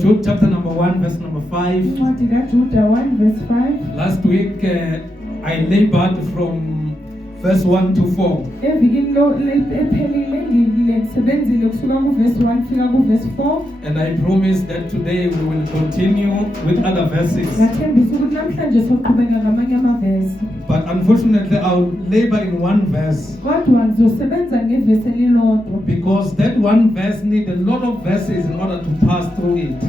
Jude chapter number 1, verse number 5. Jude 1 verse 5. Last week I labored from verse 1 to 4. And I promise that today we will continue with other verses. But unfortunately I'll labor in one verse, because that one verse needs a lot of verses in order to pass through it.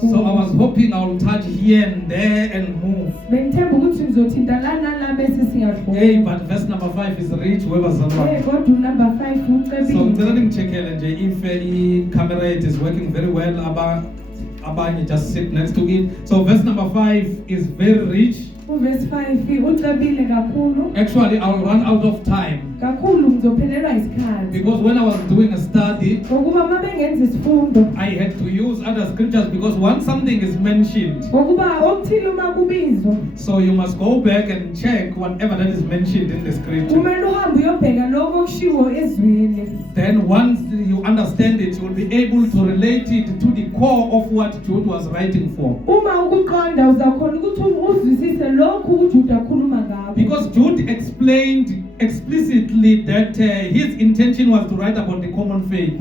So I was hoping I'll touch here and there and move. Hey, but verse number 5 is rich. Whoever's around. So I'm check if the camera is working very well. Abang just sit next to it. So verse number 5 is very rich. Verse 5 Actually, I'll run out of time. Because when I was doing a study, I had to use other scriptures, because once something is mentioned, so you must go back and check whatever that is mentioned in the scripture. Then once you understand it, you will be able to relate it to the core of what Jude was writing for. Because Jude explained explicitly that his intention was to write about the common faith.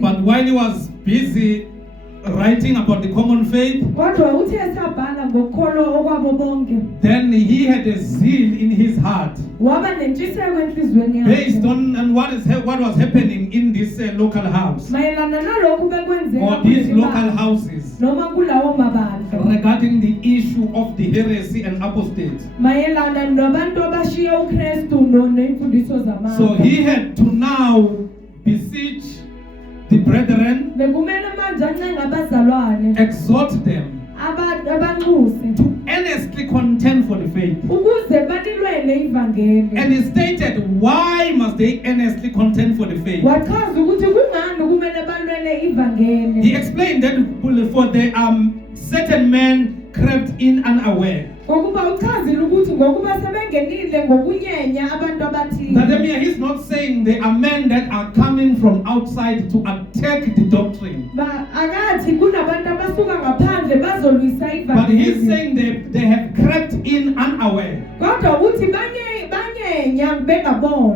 But while he was busy writing about the common faith, then he had a zeal in his heart based on what was happening in this local house, or these local houses, regarding the issue of the heresy and apostate. So he had to now beseech the brethren, exhort them to earnestly contend for the faith. And he stated, why must they earnestly contend for the faith? He explained that for there are certain men crept in unaware. That he's not saying there are men that are coming from outside to attack the doctrine. But he's saying they have crept in unaware.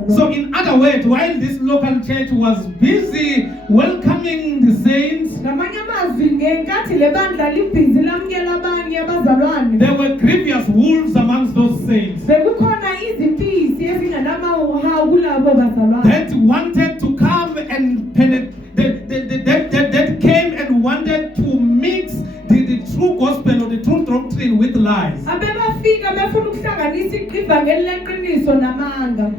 So in other words, while this local church was busy welcoming the saints, there were grievous wolves amongst those saints that wanted to come and that came and wanted to mix the true gospel or the true doctrine with lies.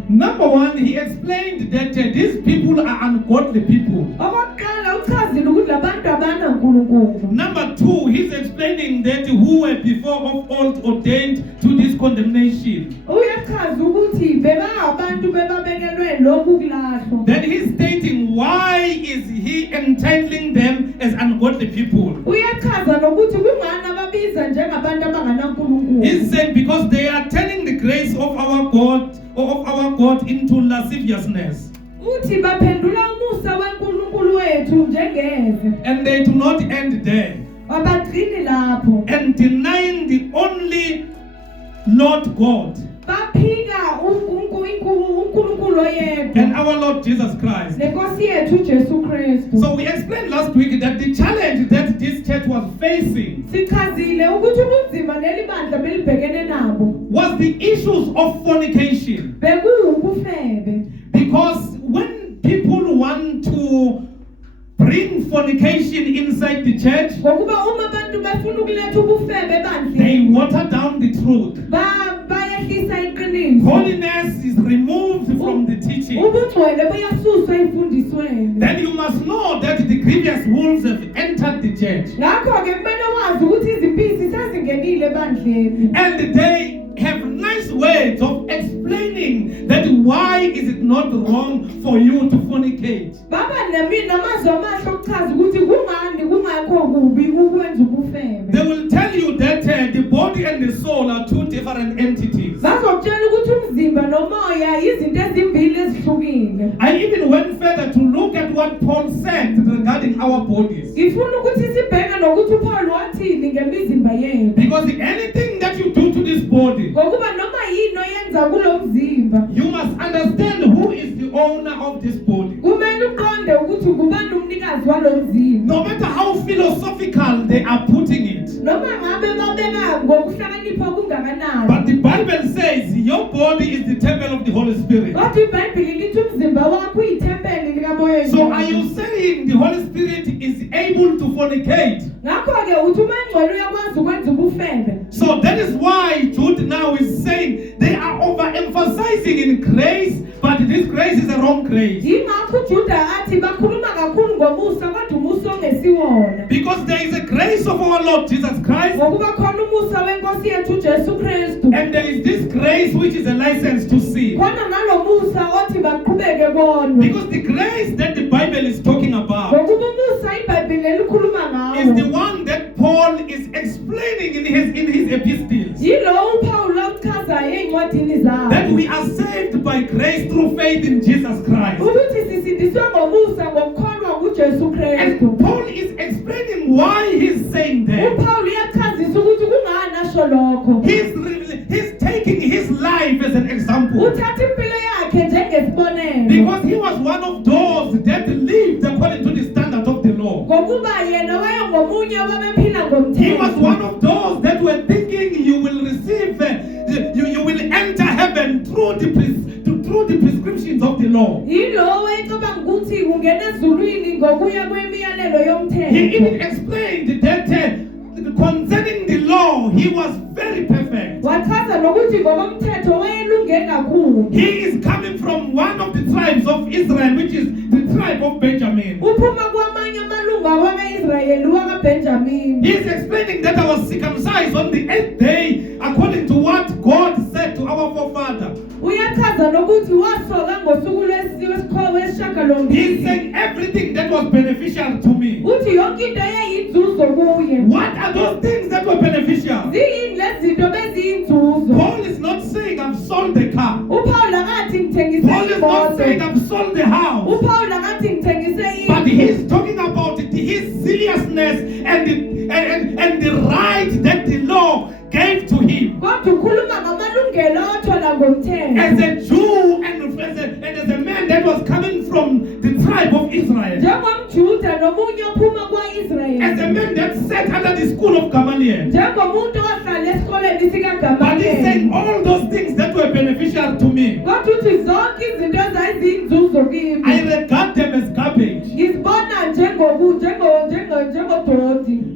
Number one, he explained that these people are ungodly people. Number two, he's explaining that who were before of old ordained to this condemnation. Then he's stating, why is he entitling them as ungodly people? He's saying because they are turning the grace of our God into lasciviousness. And they do not end there. And denying the only Lord God and our Lord Jesus Christ. So we explained last week that the challenge that this church was facing was the issues of fornication. Because when people want to bring fornication inside the church, they water down the truth. Holiness is removed from the teaching. Then you must know that the grievous wolves have entered the church. And they have nice ways of explaining that why is it not wrong for you to fornicate. They will tell you that the body and the soul are two different entities. Bazokutshela ukuthi umzimba nomoya izinto ezimbili ezihlukile. I even went further to look at what Paul said regarding our bodies. Ngifuna ukuthi sibheke nokuthi uPaul wathini ngemizimba yethu. Because anything that you do to this body, Ngokuba noma yini oyenza kulo mzimba, you must understand who is the owner of this body. kumele uqonde ukuthi ngubani umnikazi walo mzimba. No matter how philosophical they are putting it. Noma ngabe babeka ngokuhlakanipha kungakanani. But the Bible says your body is the temple of the Holy Spirit. Kodwa iBhayibheli lithi umzimba wakho uyithempeli likaMoya. So are you saying the Holy Spirit is able to fornicate? Ngakho ke uthi umoya ngcwele uyakwazi ukwenza ubufebe. So that is why Jude now is saying they are overemphasizing in grace, but this grace is a wrong grace. Yingakho uJuda athi bakhuluma kakhulu ngomusa kodwa umusa ongesiwona. Because there is a grace of our Lord Jesus Christ, Ngokuba khona umusa wenkosi yethu uJesu Kristu. and there is this grace which is a license to sin. Khona nalomusa othi baqhubeke bonwe. Because the grace that the Bible is talking about Ngokuba umusa iBhayibheli likhuluma ngawo. is the one that Paul is explaining in his epistles. Yilo uPaul ochazayo eincwadini zakhe. That we are saved by grace through faith in Jesus Christ. Ukuthi sisindiswe ngomusa ngokukholwa kuJesu Kristu. And Paul is explaining why he's saying that. uPaul uyachazisa ukuthi kungani asho lokho. He's taking his life as an example. Uthatha impilo yakhe njengesibonelo. Because he was one of those that lived according to the standard of the law. Ngokuba yena wayengomunye wabephila ngomthetho. He was one of those that were thinking you will receive, you will enter heaven through the prescriptions of the law. Yilo wayecabanga ukuthi ungena ezulwini ngokuya kwemiyalelo yomthetho. He even explained that concerning the law, he was very perfect. Wachaza nokuthi ngokomthetho wayelunge kakhulu. He is coming from one of the tribes of Israel, which is the tribe of Benjamin. Uphuma kwamanye amalungu wakaIsrayeli wakaBenjamini. He is explaining that I was circumcised on the 8th day according to what God said to our forefather. Uyachaza nokuthi wasoka ngosuku lwesishiyagalombili. He is saying everything that was beneficial to me. Uthi yonke into eyayinzuzo kuye. What are those things that were beneficial? Ziyini lezi zinto beziyinzuzo. Paul is not saying I've sold the car. uPaul akathi ngithengise Paul is not saying imoto. I've sold the house. uPaul akathi ngithengise But indlu. he's talking about his seriousness and the right that the law gave to him. Kodwa ukhuluma ngamalungelo athola ngomthetho. As a Jew and as a man that was coming from the tribe of Israel. NjengomJuda nomunye ophuma kwaIsrayeli. As a man that sat under the school of Gamaliel. Njengomuntu ohlala esikoleni But he's sikaGamaliyeli. saying all those things that were beneficial to me, Kodwa uthi zonke izinto ezayiziyinzuzo kimi. I regard them as garbage Ngizibona njengodoti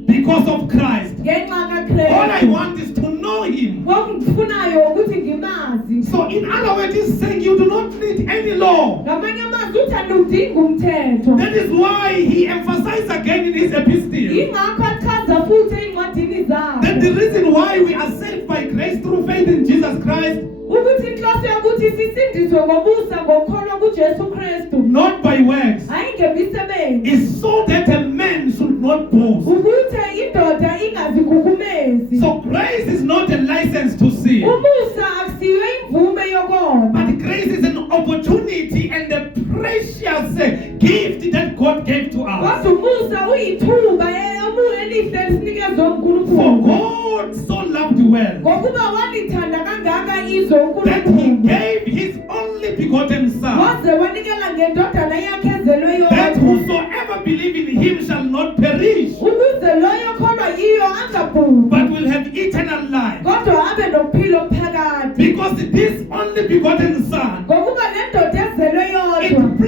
because of Christ. ngenxa All I kaKristu. want is to know him. Ngokufunayo ukuthi ngimazi. So in other words, he's saying you do not need any law. Ngamanye amazwi uthi anudingi umthetho. That is why he emphasized again in his epistle Yingakho achaza futhi eincwadini that the zakhe. reason why we are saved by grace through faith in Jesus Christ, Ukuthi inhloso yokuthi sisindiswe ngobusa ngokukholwa kuJesu Kristu. not by works, Hayi ngemisebenzi. is so that a man should not boast. Ukuthi indoda ingazikhukhumezi. So grace is not a license to sin, Umusa akusiyo imvume yokona. but grace is an opportunity and a precious gift that God gave to us. Kodwa umusa uyithuba elihle elisinikezwe For uNkulunkulu. God so loved the world Ngokuba walithanda kangaka izwe that he uNkulunkulu. gave his only begotten Son, Waze wanikela ngendodana yakhe ezelwe that yodwa. whosoever believe in him shall not perish, Ukuze loyo kholwa yiyo angabhubhi. but will have eternal life. Kodwa abe nophilo phakade. Because this only begotten Son, Ngokuba le ndoda ezelwe it yodwa.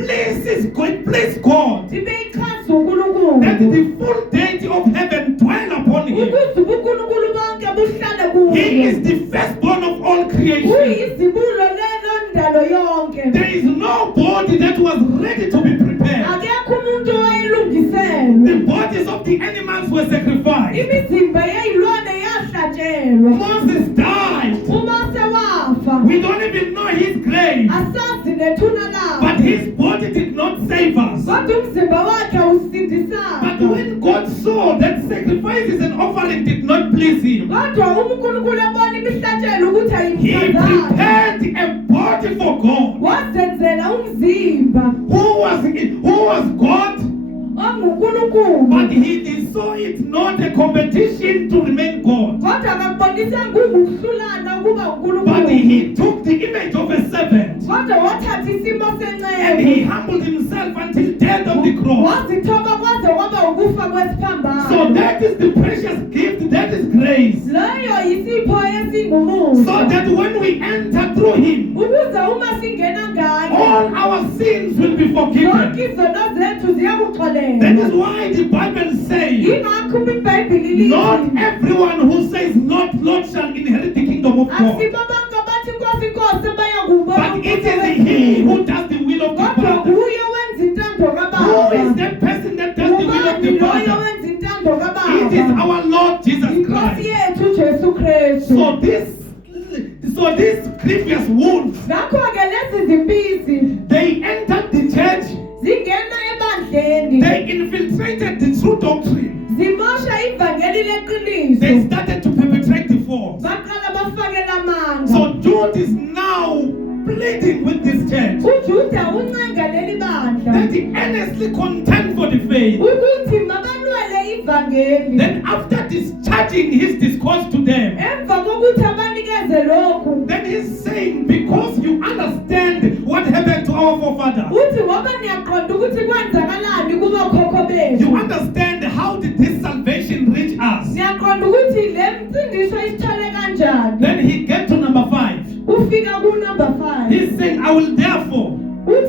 pleased God Ibe ichaza uNkulunkulu. that the full deity of heaven dwell upon him. Ukuze ubuNkulunkulu bonke buhlale He kuye. is the firstborn of all creation. Uyizibulo lendalo yonke. There is no body that was ready to be prepared. Akekho umuntu owayelungiselwe. The bodies of the animals were sacrificed. Imizimba yeyilwane yahlatshelwa. Moses died. uMose wafa. We don't even know his grave. Asazi nethuna But lakhe. his body did not save us. Kodwa umzimba wakhe awusindisanga. But when God saw saw that sacrifices and offering did not please him, he prepared a body for God. Who was God? But he saw it not a competition to remain God. But he took the image of a servant and he humbled himself until death on the cross. So that is the precious gift, that is grace. So that when we enter through him, all our sins will be forgiven. That is why the Bible says, not everyone who says not Lord shall inherit the kingdom of God. But it is he who does the will of the Father. Who is that person that does the will of the Father? It is our Lord Jesus Christ. So these grievous wounds, they entered the church. They infiltrated the true doctrine. They started to perpetrate the false. So Jude is now pleading with this church that he earnestly contend for the faith. Then after discharging his discourse to them, then he's saying, because you understand what happened to our forefathers, you understand how did this salvation reach us. Then he gets to number 5. He's saying, I will therefore put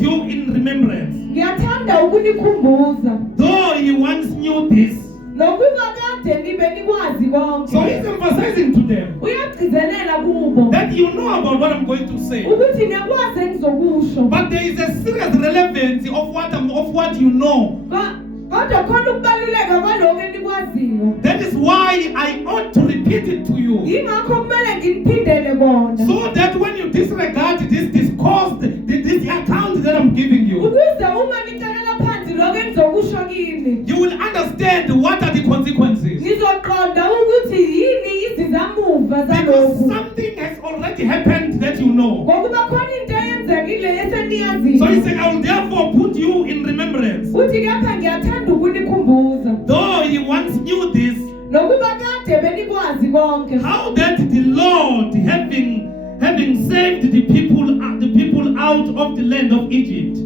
you in remembrance. Though you once knew this. So he's emphasizing to them that you know about what I'm going to say. But there is a serious relevance of what you know. That is why I ought to repeat it to you. So that when you disregard this discourse, this account that I'm giving you, you will understand what are the consequences. Because something has already happened that you know. So he said, I will therefore put you in remembrance. Though you once knew this, how that the Lord, having saved the people out of the land of Egypt,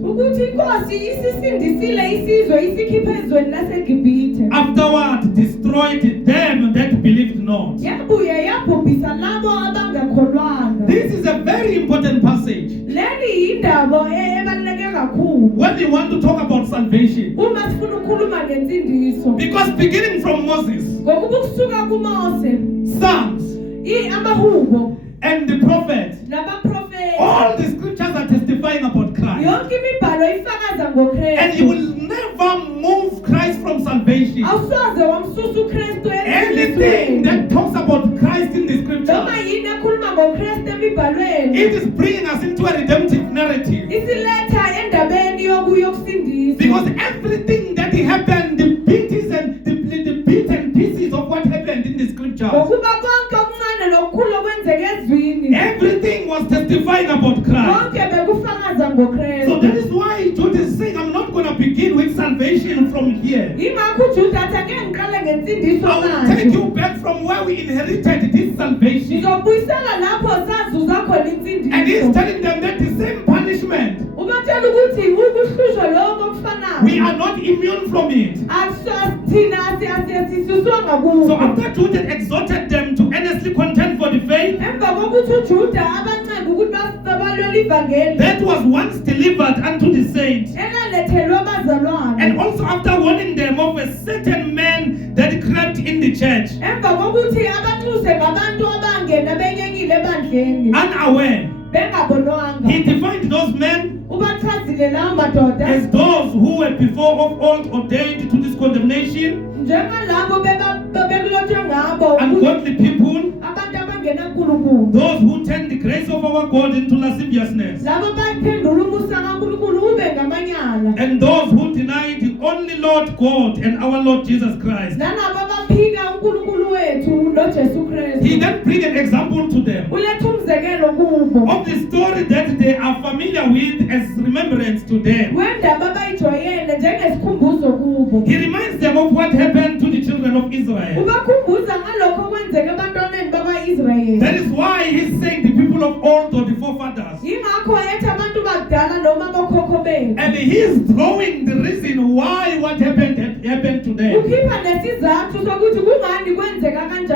afterward destroyed them that believed not. This is a very important passage when we want to talk about salvation. Because beginning from Moses, Psalms, and the prophets, all the scriptures are testifying about Christ. And you will never move Christ from salvation. Anything that talks about Christ in the scripture, it is bringing us into a redemptive narrative. Because everything that happened, the bits and pieces of what happened in the scripture, everything was testifying about Christ. So that is why Jude is saying, I'm not going to begin with salvation from here. I will take you back from where we inherited this salvation. And he's telling them that the same punishment, we are not immune from it. So after Jude had exhorted them to earnestly contend for the faith that was once delivered unto the saints, and also after warning them of a certain man that crept in the church, unaware, he defined those men as those who were before of old ordained to this condemnation, ungodly people, those who turn the grace of our God into lasciviousness, and those who deny the only Lord God and our Lord Jesus Christ, he then brings an example to them of the story that they are familiar with as remembrance to them. He reminds them of what happened to the children of Israel. That is why he's saying the people of old or the forefathers. And he's drawing the reason why what happened to them.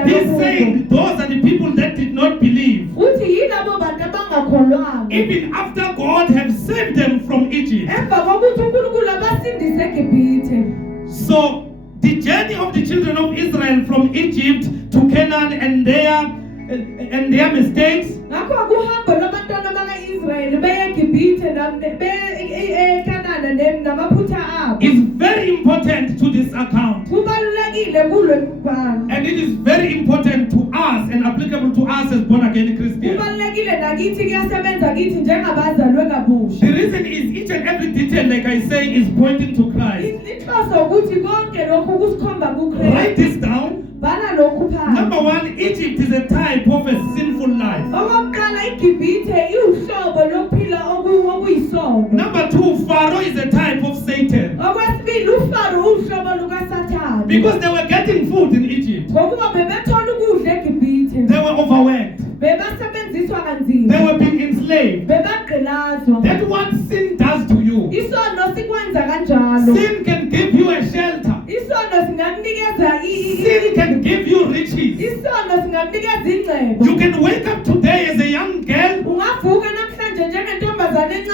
He's saying those are the people that did not believe. Even after God have saved them from Egypt. So the journey of the children of Israel from Egypt to Canaan and their mistakes is very important to this account. And it is very important to us and applicable to us as born again Christians. The reason is each and every detail, like I say, is pointing to Christ. Write this down. Number one, Egypt is a type of a sinful life. Number two, Pharaoh is a type of Satan. Because they were getting food in Egypt. They were overworked. They were being enslaved. That's what sin does to you. Sin can give you a shelter. Sin can give you riches. You can wake up today as a young girl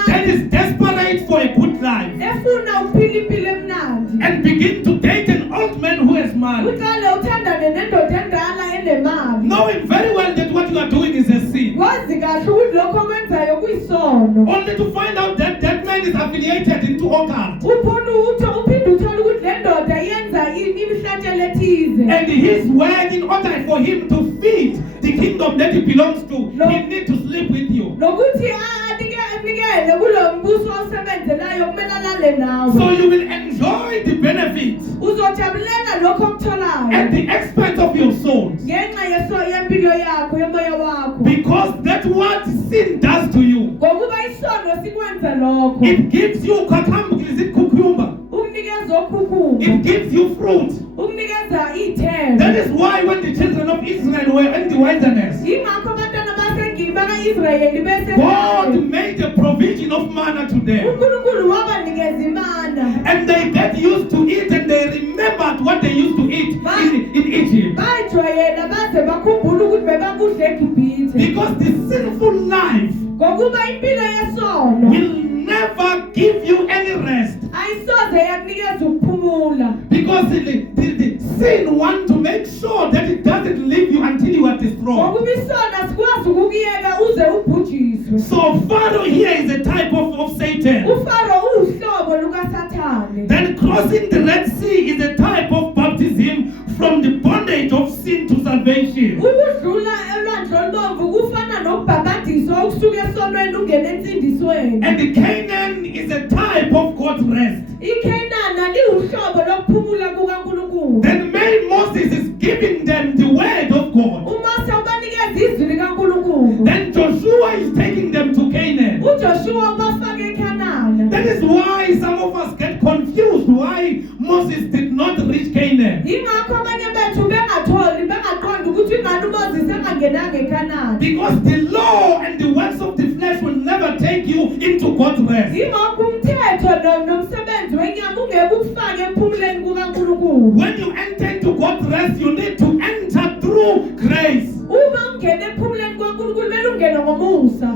that is desperate for a good life and begin to date an old man who is married, knowing very well that what you are doing is a sin, only to find out that that man is affiliated into occult. And his word, in order for him to feed the kingdom that he belongs to, he needs to sleep with you. So you will enjoy the benefits at the expense of your soul. Because that's what sin does to you. It gives you cucumber. It gives you fruit. That is why when the children of Israel were in the wilderness, God made a provision of manna to them. And they get used to it and they remembered what they used to eat in Egypt. Because the sinful life will never give you any rest. Because the sin wants to make sure that it doesn't leave you until you are destroyed. So Pharaoh here is a type of Satan. Then crossing the Red Sea is a type of baptism from the bondage of sin to salvation. And the Canaan is a type of God's rest. Then Moses is giving them the word of God. Then Joshua is taking them to Canaan. That is why some of us get confused why Moses did not reach Canaan. Because the law and the works of the flesh will never take you into God's rest. When you enter into God's rest, you need to enter through grace.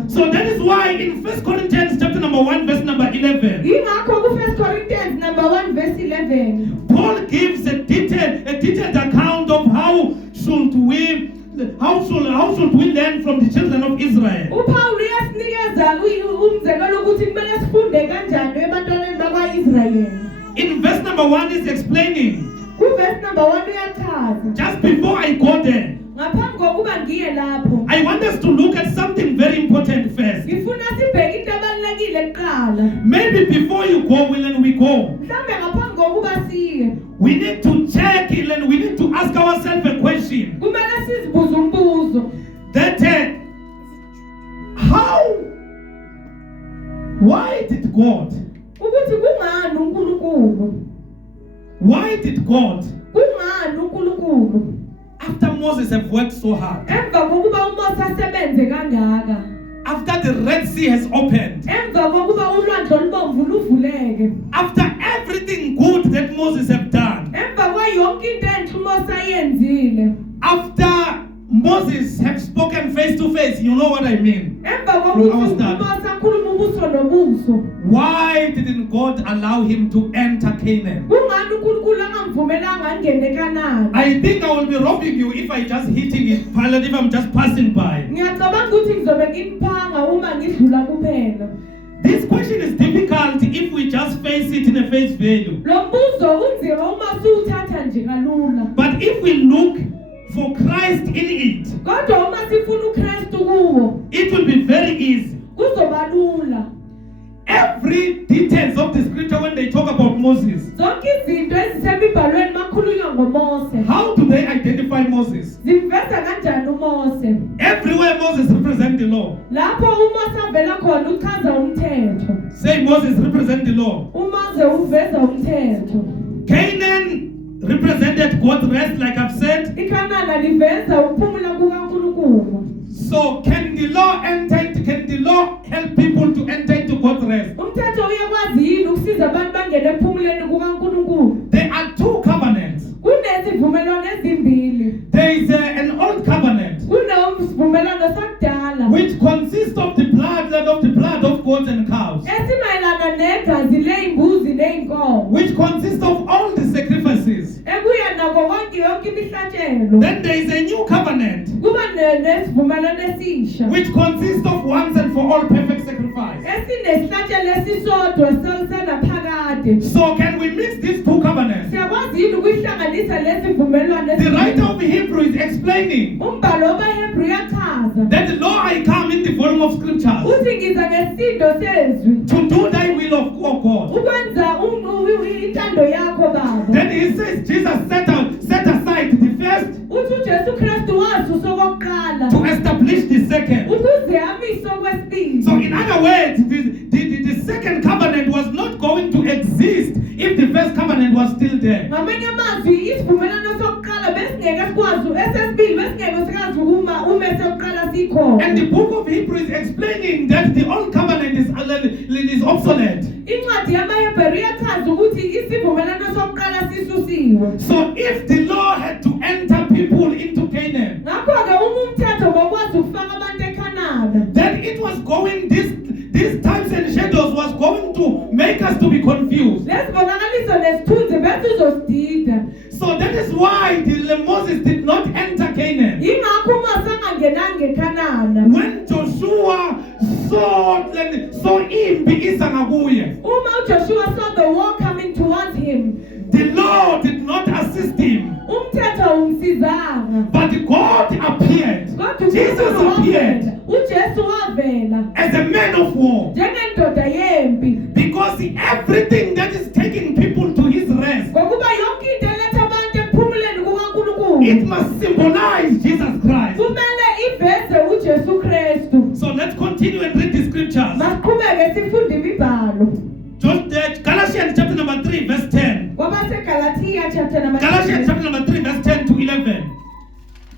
So that is why in 1 Corinthians chapter number 1 verse number 11, Paul gives a detailed account of how should we learn from the children of Israel. In verse number 1 is explaining. Just before I go there, I want us to look at something very important first. Maybe before you go, when we go, need to check it and we need to ask ourselves a question. Kumele sizibuze umbuzo. That why did God? Ukuthi kungani uNkulunkulu? Why did God? Kungani uNkulunkulu? After Moses have worked so hard. Emva kokuba uMose asebenze kangaka. After the Red Sea has opened. Emva kokuba ulwandle olubomvu luvuleke. After everything good that Moses have done. Emva kwayonke into enhle uMose ayenzile. After Moses have spoken face to face, you know what I mean. Why didn't God allow him to enter Canaan? I think I will be robbing you if I just hitting it, pilot, if I'm just passing by. This question is difficult if we just face it in a face value. But if we look for Christ in it, it will be very easy. Every details of the scripture when they talk about Moses, how do they identify Moses? Everywhere Moses represents the law. Say Moses represents the law. Canaan represented God's rest, like I've said. So can the law help people to enter into God's rest? There are two covenants. There is an old covenant which consists of the blood of goats and cows, which consists of all the sacrifices. Then there is a new covenant which consists of once and for all perfect sacrifice. So can we mix these two covenants? The writer of Hebrew is explaining that the law I come in the volume of scriptures to do thy will of God. Then he says Jesus set aside the first to establish the second. So in other words, the second covenant was not going to exist if the first covenant was still there. And the book of Hebrews is explaining that the old covenant is obsolete. So if the law had to enter people into Canaan, then it was going, these types and shadows was going to make us to be confused. So that is why Moses did not enter Canaan. When Joshua saw the war coming towards him, the Lord did not assist him. But God appeared. Jesus appeared as a man of war. Because everything that is taking people to his rest, it must symbolize Jesus Christ. So let's continue and read the scriptures. Galatians chapter number 3 verse 10. Galatians chapter number 3 verse 10 to 11.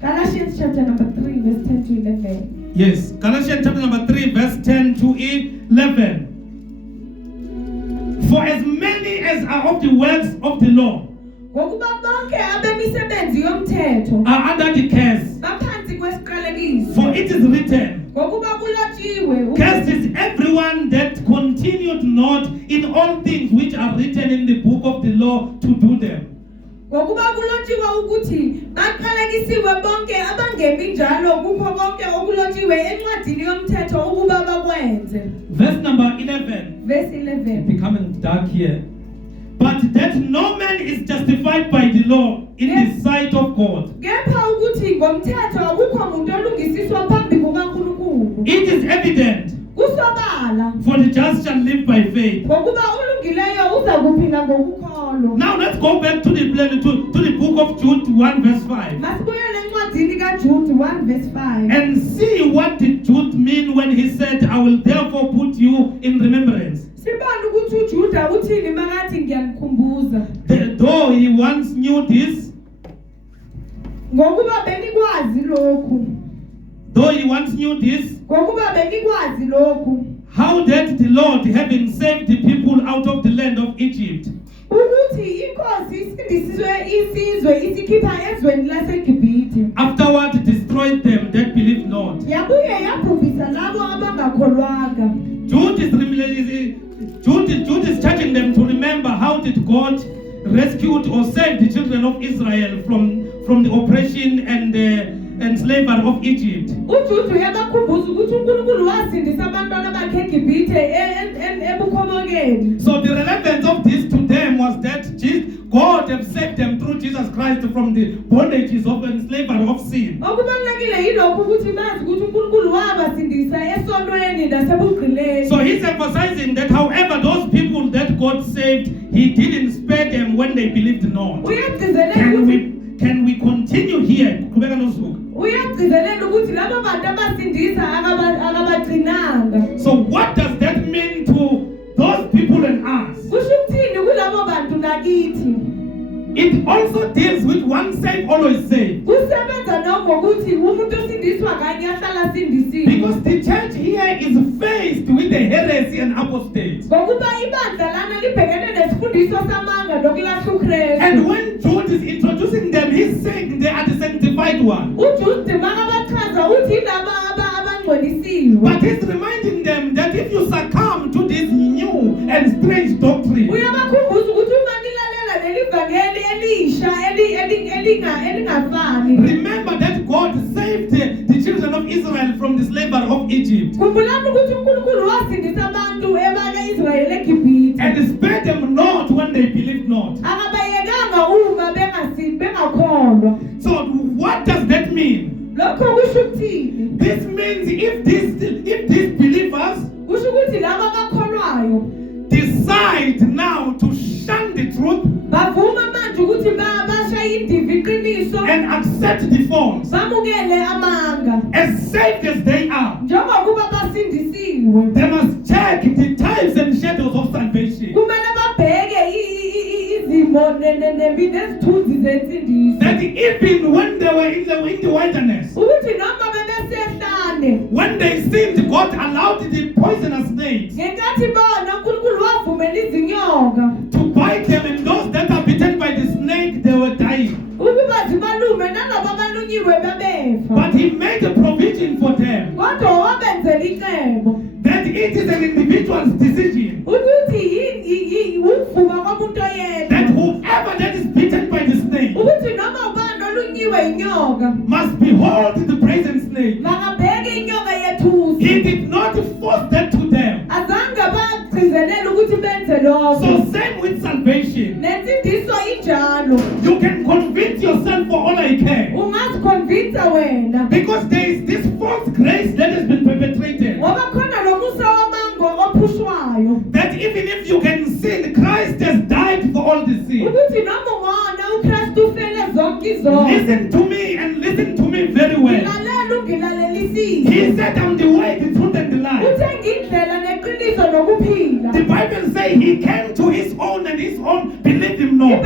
Galatians chapter number 3 verse 10 to 11. Yes, Galatians chapter number 3 verse 10 to 11. For as many as are of the works of the law are under the curse. For it is written, cursed is everyone that continued not in all things which are written in the book of the law to do them. Verse number 11. Verse 11. It's becoming dark here. But that no man is justified by the law in the sight of God. It is evident, for the just shall live by faith. Now let's go back to the book of Jude 1 verse 5. And see what did Jude mean when he said, I will therefore put you in remembrance. Though he once knew this, how that the Lord, having saved the people out of the land of Egypt, afterward destroyed them that believed not. Jude is charging them to remember how did God rescued or saved the children of Israel from the oppression and slavery of Egypt. So the relevance of this to them was that God have saved them through Jesus Christ from the bondages of and slavery of sin. So he's emphasizing that however those people that God saved, he didn't spare them when they believed not. Can we continue here? So what does that mean to those people and us? It also deals with one saved, always saved. Because the church here is faced with the heresy and apostates. And when Jude is introducing them, he's saying they are the sanctified one. But he's reminding them that if you succumb to this new and strange doctrine, remember that God saved the children of Israel from the slavery of Egypt and spared them not when they believed not. So what does that mean? This means if these believers decide now to shun the truth and accept the false, as saved as they are, they must check the types and shadows of salvation. That even when they were in the wilderness, when they sinned, God allowed the poisonous snakes to bite them, and those that are bitten by the snake, they were dying. But he made a provision for them that it is an individual's decision that whoever that is bitten by the snake must behold the brazen snake. He did not force that to them. So same with salvation. You can convince yourself for all I can, because there is this false grace that has been perpetrated, that even if you can sin, Christ has died for all the sin. Listen to me and listen to me very well. He said, I'm the way, the truth, and the life. The Bible says he came to his own, and his own believed him not.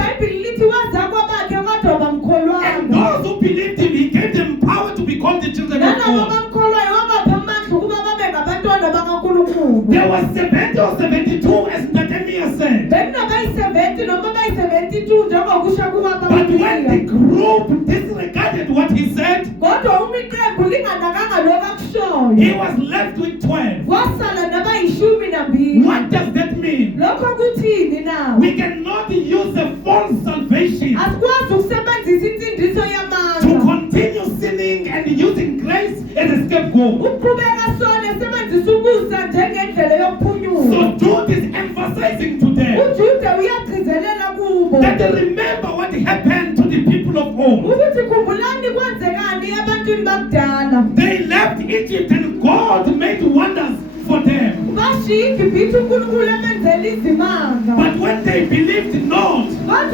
And those who believed him, he gave them power to be called the children of God. There was 70 or 72, as Nehemiah said. But when the group disregarded what he said, he was left with 12. What does that mean? We cannot use a false salvation to continue sinning and using grace as a scapegoat. So Jude is emphasizing to them that they remember what happened to the people of old. They left Egypt and God made wonders for them. But when they believed not, God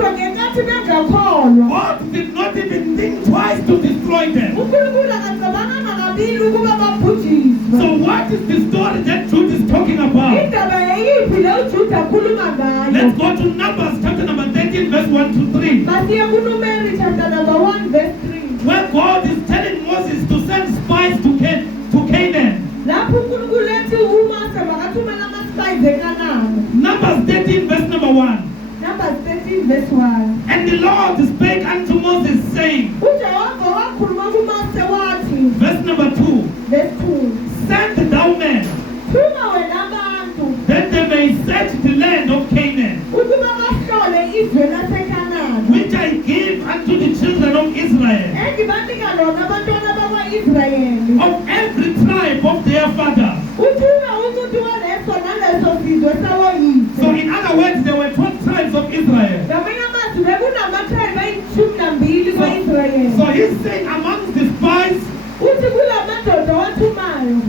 did not even think twice to destroy them. So what is the story that Jude is talking about? Let's go to Numbers chapter number 13 verse 1 to 3. Where God is telling Moses to send spies to Canaan. Numbers 13 verse number 1. Numbers 13 verse 1. And the Lord spake unto Moses, saying, verse number 2. Verse 2. Send thou men, that they may search the land of Canaan, which I give unto the children of Israel, of every tribe of their fathers. So in other words, there were 12 tribes of Israel. So he's saying amongst the spies,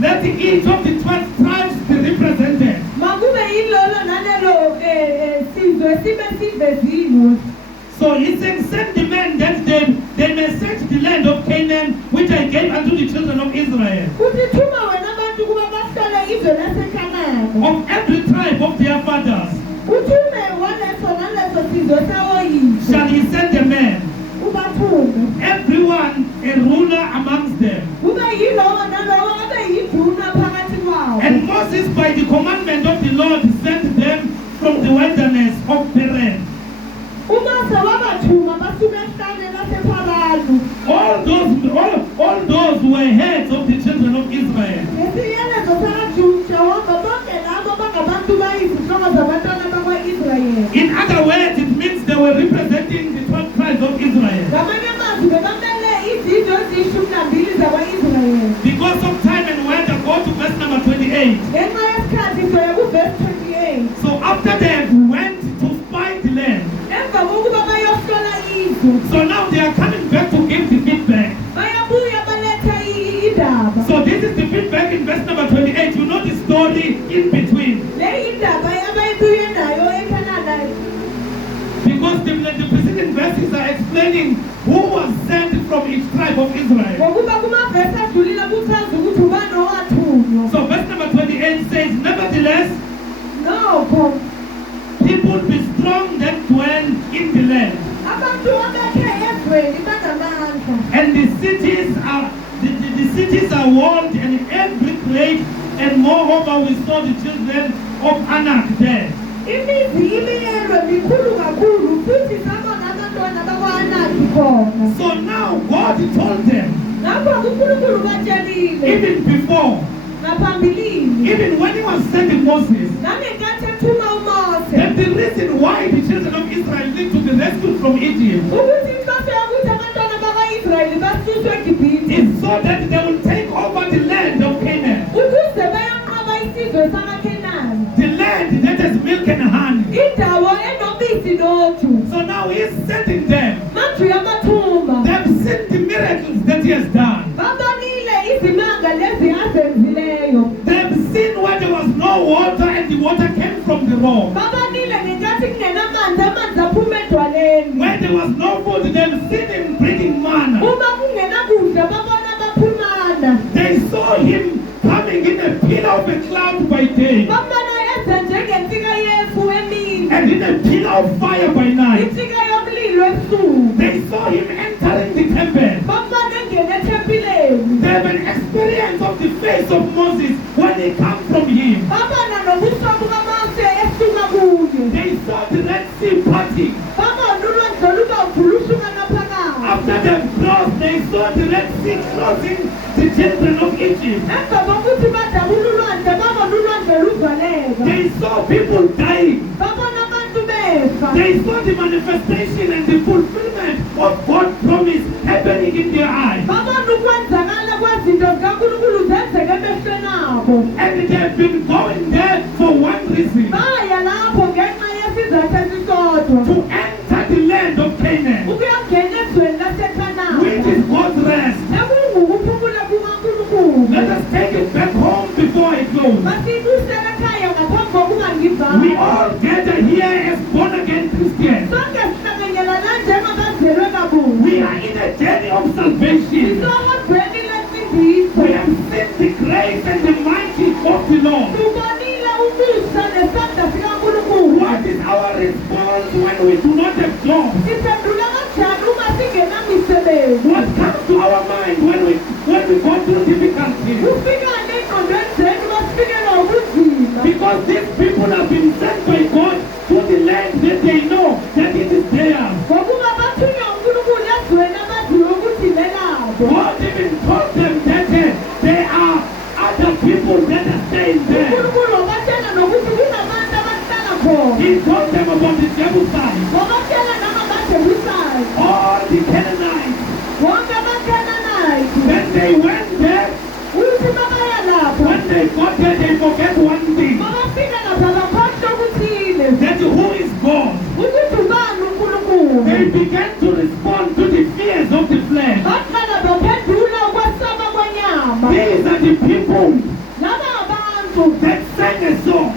let each of the 12 tribes be represented. So he said, send the men that they may search the land of Canaan, which I gave unto the children of Israel, of every tribe of their fathers. Shall he send a man, everyone a ruler amongst them. And Moses, by the commandment of the Lord, sent them from the wilderness of Paran. All those were heads of the children of Israel. In other words, it means they were representing the 12 tribes of Israel. Because of time and weather, go to verse number 28. So after they went to spy the land, so now they are coming back to give the feedback. So this is the feedback in verse number 28. You know the story in between. Because the preceding verses are explaining who was sent from each tribe of Israel. So verse number 28 says, nevertheless, people be strong that dwell in the land. And the cities are walled and every great, and moreover we saw the children of Enock there. So now God told them, even before, even when he was sending Moses, that the reason why the children of Israel need to be rescued from Egypt is so that they will take over the land of Canaan. The land that has milk and honey. So now he is sending them. They have seen the miracles that he has done. They have seen where there was no water and the water came from the rock. Where there was no food, they have seen him bringing manna. They saw him coming in a pillar of a cloud by day and in a pillar of fire by night. They saw him entering the temple. They have an experience of the face of Moses when he comes from him. They saw the Red Sea parting. After they crossed, they saw the Red Sea crossing the children of Egypt. They saw people dying. They saw the manifestation and the fulfillment of God's promise happening in their eyes. And they have been going there for one reason: to enter the land of Canaan, which is God's rest. Let us take it back home before it goes. We all gather here as born-again Christians. We are in a journey of salvation. We have seen the grace and the mighty of the Lord. What is our response when we do not have jobs? What comes to our mind when we go through difficulties? Because these people have been sent by God to the land that they know that it is theirs. God even told them that there are other people that are staying there. He told them about the Jebusites, all the Canaanites. When they went there, when they got there, they forget one thing. That who is God? They began to respond to the fears of the flesh. These are the people that sang a song.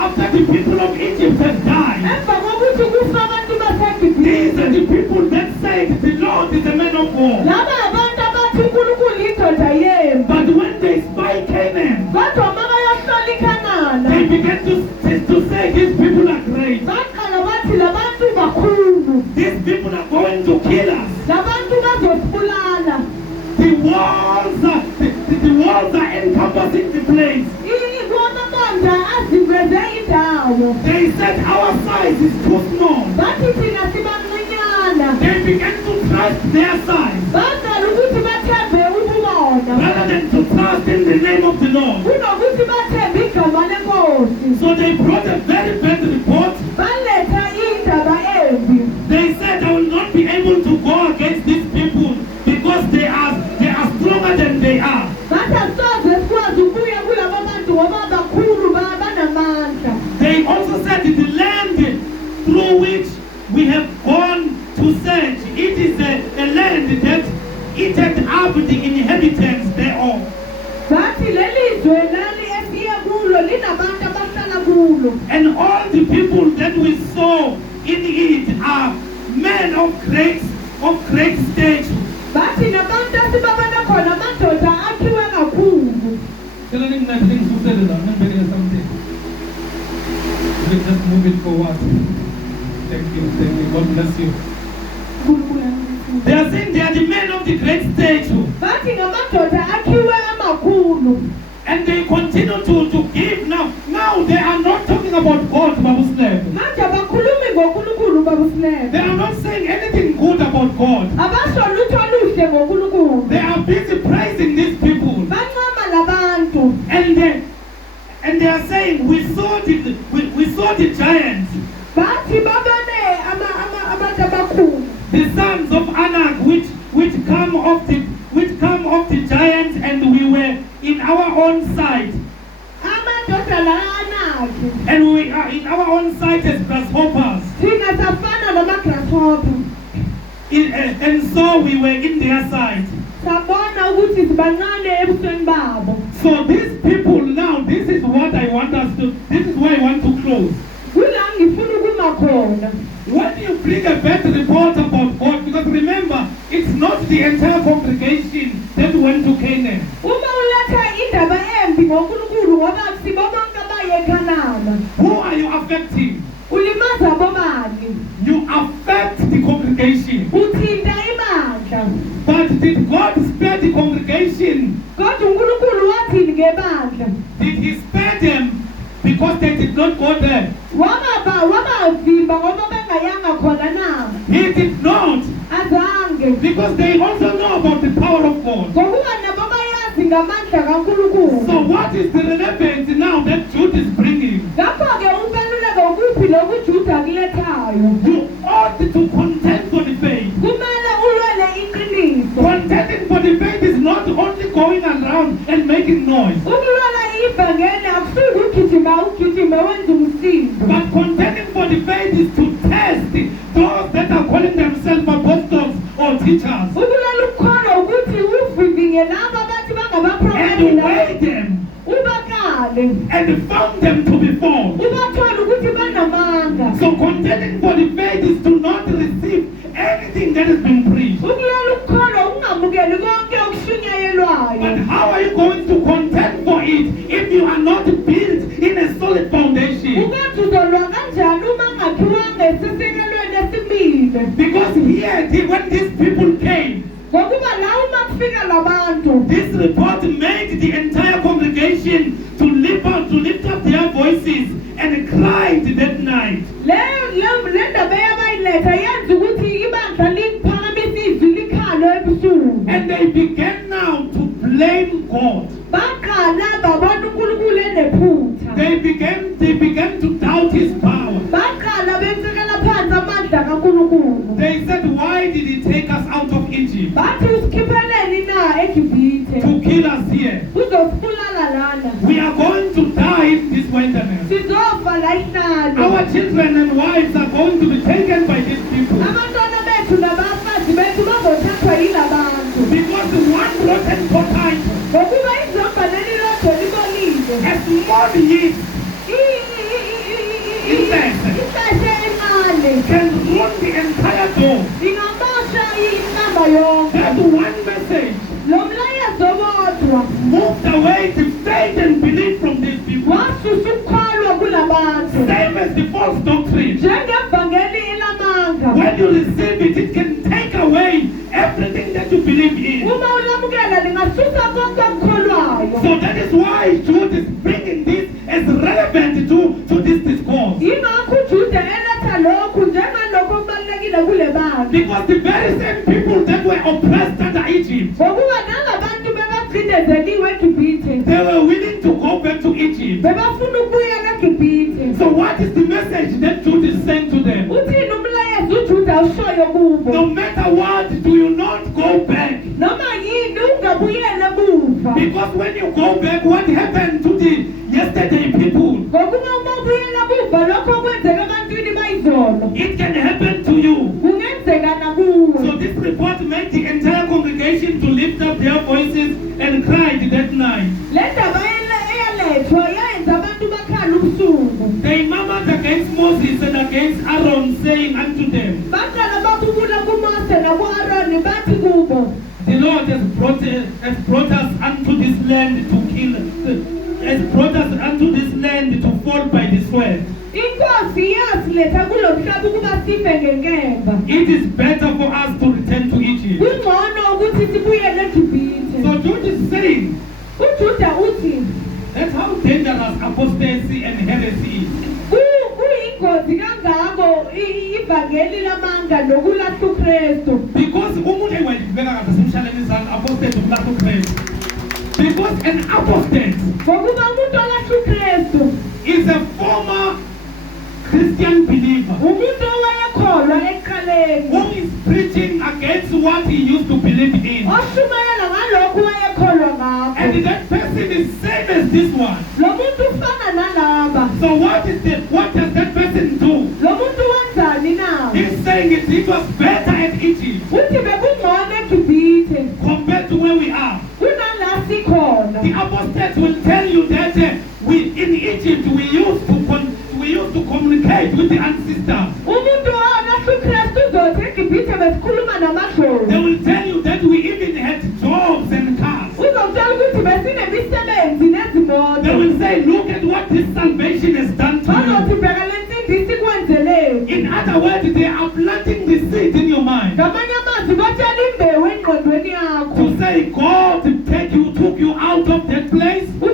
After the people of Egypt had died. These are the people that said the Lord is a man of war. But when they spy Canaan, they began to say these people are great. These people are going to kill us. The walls are encompassing the place. They said our size is too small. They began to trust their size rather than to trust in the name of the Lord. So they brought a very bad report. They said, I will not be able to go against these people because they are stronger than they are. They also said the land through which we have gone to search, it is a land that eateth up the inhabitants thereof. And all the people that we saw in it are men of great stature. You just move it forward. Thank you. God bless you. They are saying they are the men of the great stature. And they continue to give now. Now they are not talking about God, They are not saying anything good about God. They are busy praising these people. And they are saying, we saw the giants. The sons of Enock, which come of the giants, and we were in our own sight. And we are in our own sight as grasshoppers. And so we were in their sight. So these people now, this is what I want us to, this is where I want to close. When you bring a bad report about God, because remember, it's not the entire congregation that went to Canaan. Who are you affecting? You affect the congregation. But did God spare the congregation? Did He spare them because they did not go there? He did not. Because they also know about the power of God. So what is the relevance now that Jude is bringing? You ought to contend for the faith. Contending for the faith is not only going around and making noise. But contending for the faith is to test those that are calling themselves apostles or teachers. And weigh them and found them to be false. So contending for the faith is to not receive anything that has been preached. But how are you going to contend for it if you are not built in a solid foundation? Because here, when these people came, this report made the entire congregation to lift up their voices and cried that night. And they began now to blame God. They began to doubt his power. They said, why did he take us out of Egypt? To kill us here. We are going to die in this wilderness. Our children and wives are going to be taken by these people. Because one rotten potato has more yeast can ruin the entire door. That one message moved away the faith and belief from these people. Same as the false doctrine. When you receive it, it can take away everything that you believe in. So that is why Jude is bringing this as relevant to this discourse. Because the very same people that were oppressed under Egypt, they were willing to go back to Egypt. So what is the message that Jude is saying to them? No matter what, do you not go back? Because when you go back, what happened to the yesterday people? It can happen to you. So this report made the entire congregation to lift up their voices and cried that night. They murmured against Moses and against Aaron, saying unto them, the Lord has brought us unto this land to kill, has brought us unto this land to fall by the sword. It is better for us to return to Egypt. So Jude is saying, that's how dangerous apostasy and heresy is. Because an apostate is a former Christian believer who is preaching against what he used to believe in. And that person is same as this one. So what does that person do? He's saying it was better at Egypt compared to where we are. The apostates will tell you that in Egypt we used to communicate with the ancestors. They will tell you that we even had jobs and cars. They will say, look at what this salvation has done to you. In other words, they are planting the seed in your mind to say God took you out of that place to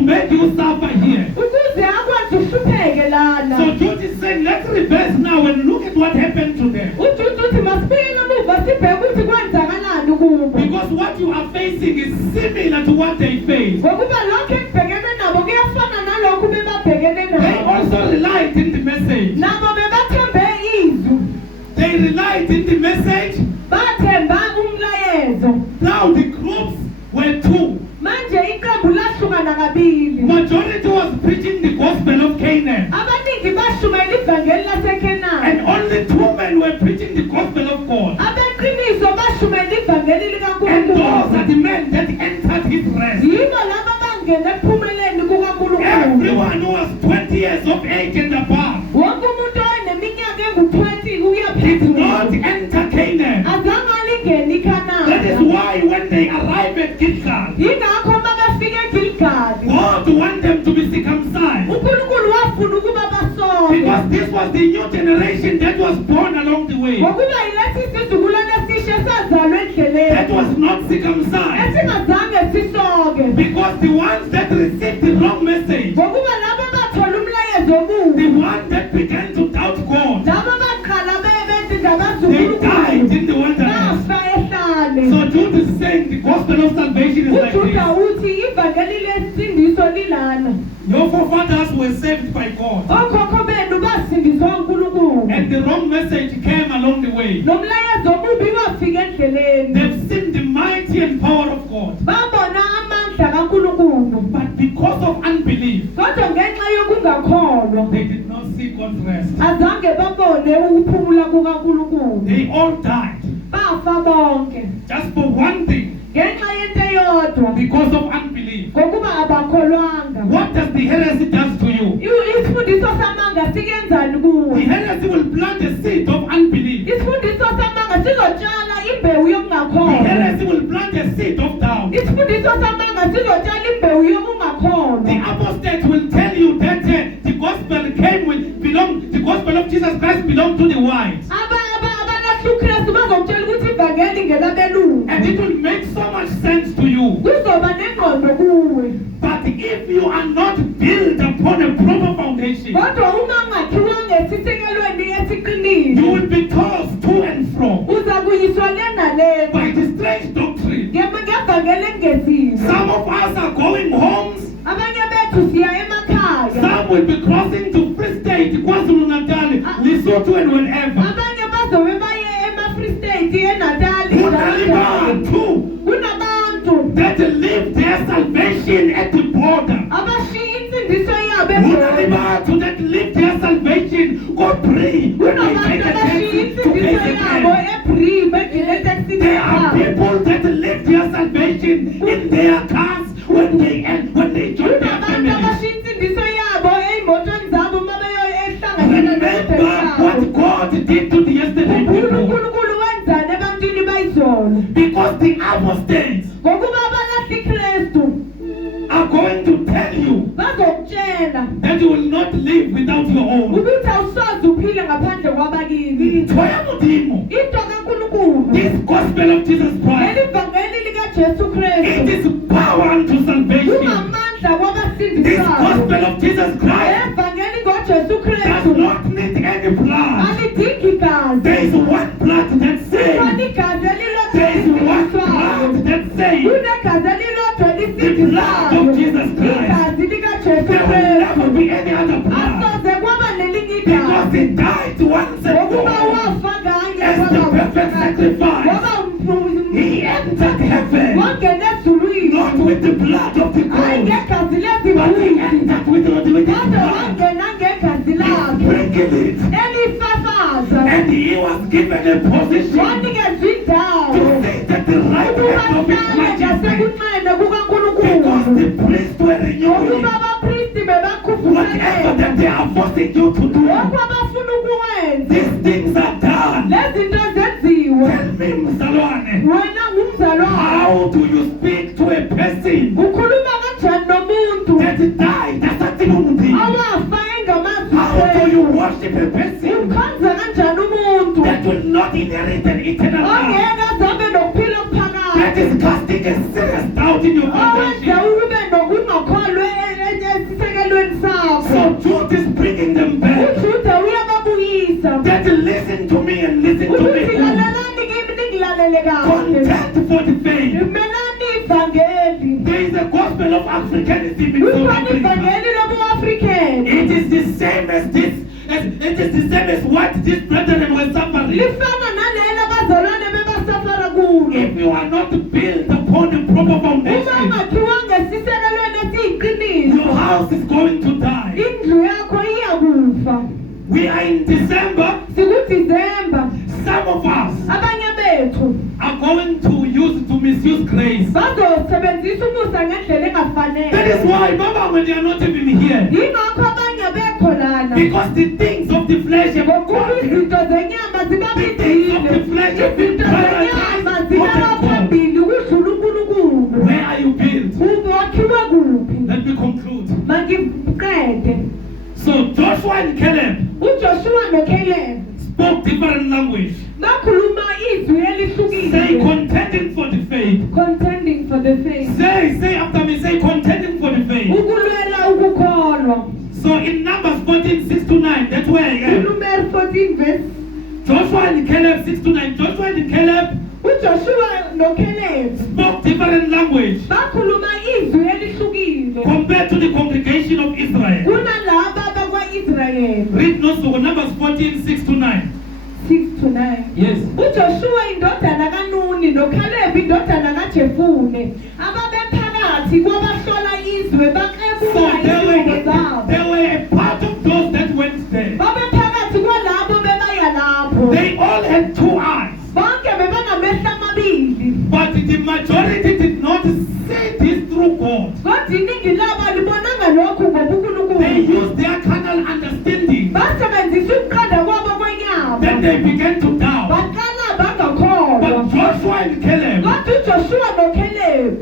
make you suffer here. So Jude is saying, let's reverse now and look at what happened to them. Because what you are facing is similar to what they faced. They also relied in the message. They relied in the message. Now the groups were two. Majority was preaching the gospel of Canaan. And only 2 men were preaching the gospel of God. And those are the men that entered his rest. Everyone who was 20 years of age and above did not enter Canaan. That is why when they arrive at Gilgal, God wants them to be circumcised. Because this was the new generation that was born along the way. That was not circumcised. Because the ones that received the wrong message, the ones that began to doubt God, they died in the wilderness. So Jude is saying the gospel of salvation is like this. Your forefathers were saved by God. And the wrong message came along the way. They've seen the mighty and power of God. But because of unbelief, they did not see God's rest. They all died. Just for one thing. Because of unbelief. What does the heresy does to you? The heresy will plant a seed of unbelief. The heresy will plant a seed of doubt. The apostate will tell you that the gospel the gospel of Jesus Christ belongs to the wise. And it will make so much sense to you. But if you are not built upon a proper foundation, you will be tossed to and fro by the strange doctrine. Some of us are going homes. Some will be crossing to Free State, KwaZulu-Natal, Lesotho and wherever. That live their salvation at the border. That live their salvation go pray when they take a taxi to there are people that live their salvation in their cars when they join their family. Remember what God did to the yesterday people. Because the apostates are going to tell you that you will not live without your own. This gospel of Jesus Christ, it is power unto salvation. This gospel of Jesus Christ does not need any blood. There is one blood that saves. There is one blood that saves. The blood of Jesus Christ. There will never be any other blood. Because He died once and for all as the perfect sacrifice. He entered heaven not with the blood of the cross, but He entered with His blood. He sprinkled it. And He was given a position to sit at the right hand of His majesty. Because the priests were renewing whatever that they are forcing you to do. These things are done. Tell me, Mzalwane, how do you speak to a person that died? How do you worship a person that will not inherit an eternal life? That is casting a serious doubt in your foundation. So Jude is bringing them back. That listen to me and listen to me. Content for the faith. There is a gospel of Africanism in South Africa. It is the same as this. It is the same as what these brethren were suffering. If you are not built upon a proper foundation, your house is going to die. We are in December. Some of us are going to misuse grace. That is why, Baba, when they are not even here. Because the things of the flesh have been conquered. The things of the flesh have been prioritized. Where are you built? Let me conclude. So Joshua and Caleb spoke different language. Say contending for the faith. Contending for the faith. Say after me, say contending for the faith. So in Numbers 14, 6 to 9, that's where I am. Number 14 verse. Joshua and Caleb, 6 to 9. Joshua and Caleb spoke different language compared to the congregation of Israel. Read also Numbers 14, 6 to 9. 6 to 9. Yes. uJoshua indodana kaNuni noKaleb indodana kaJefune ababephakathi kwabahlola izwe baqebula izwe zabo. They were a part of those that went there. Babephakathi kwalabo bebaya lapho. They all had two eyes. Bonke bebanamehlo amabili. But the majority did not see this through God. Kodwa iningi labo libonanga lokhu ngobuNkulunkulu. They used their carnal understanding. Basebenzisa ukuqonda kwabo kwenyama. Then they began to doubt. Baqala bangakholwa. But Joshua and Caleb, uJoshua noKaleb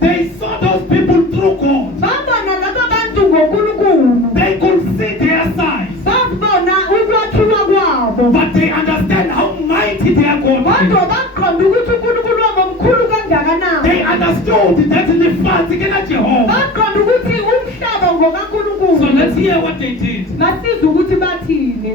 they saw those people through God. babona laba bantu ngoNkulunkulu. They could see their size. Babona ukwakhiwa kwabo. But they understand how mighty their God Kodwa is. baqonda ukuthi uNkulunkulu wabo mkhulu kangakanani. They understood that the fast against Jehovah. Baqonda ukuthi umhlaba ngokaNkulunkulu. So let's hear what they did. Masizwe ukuthi bathini.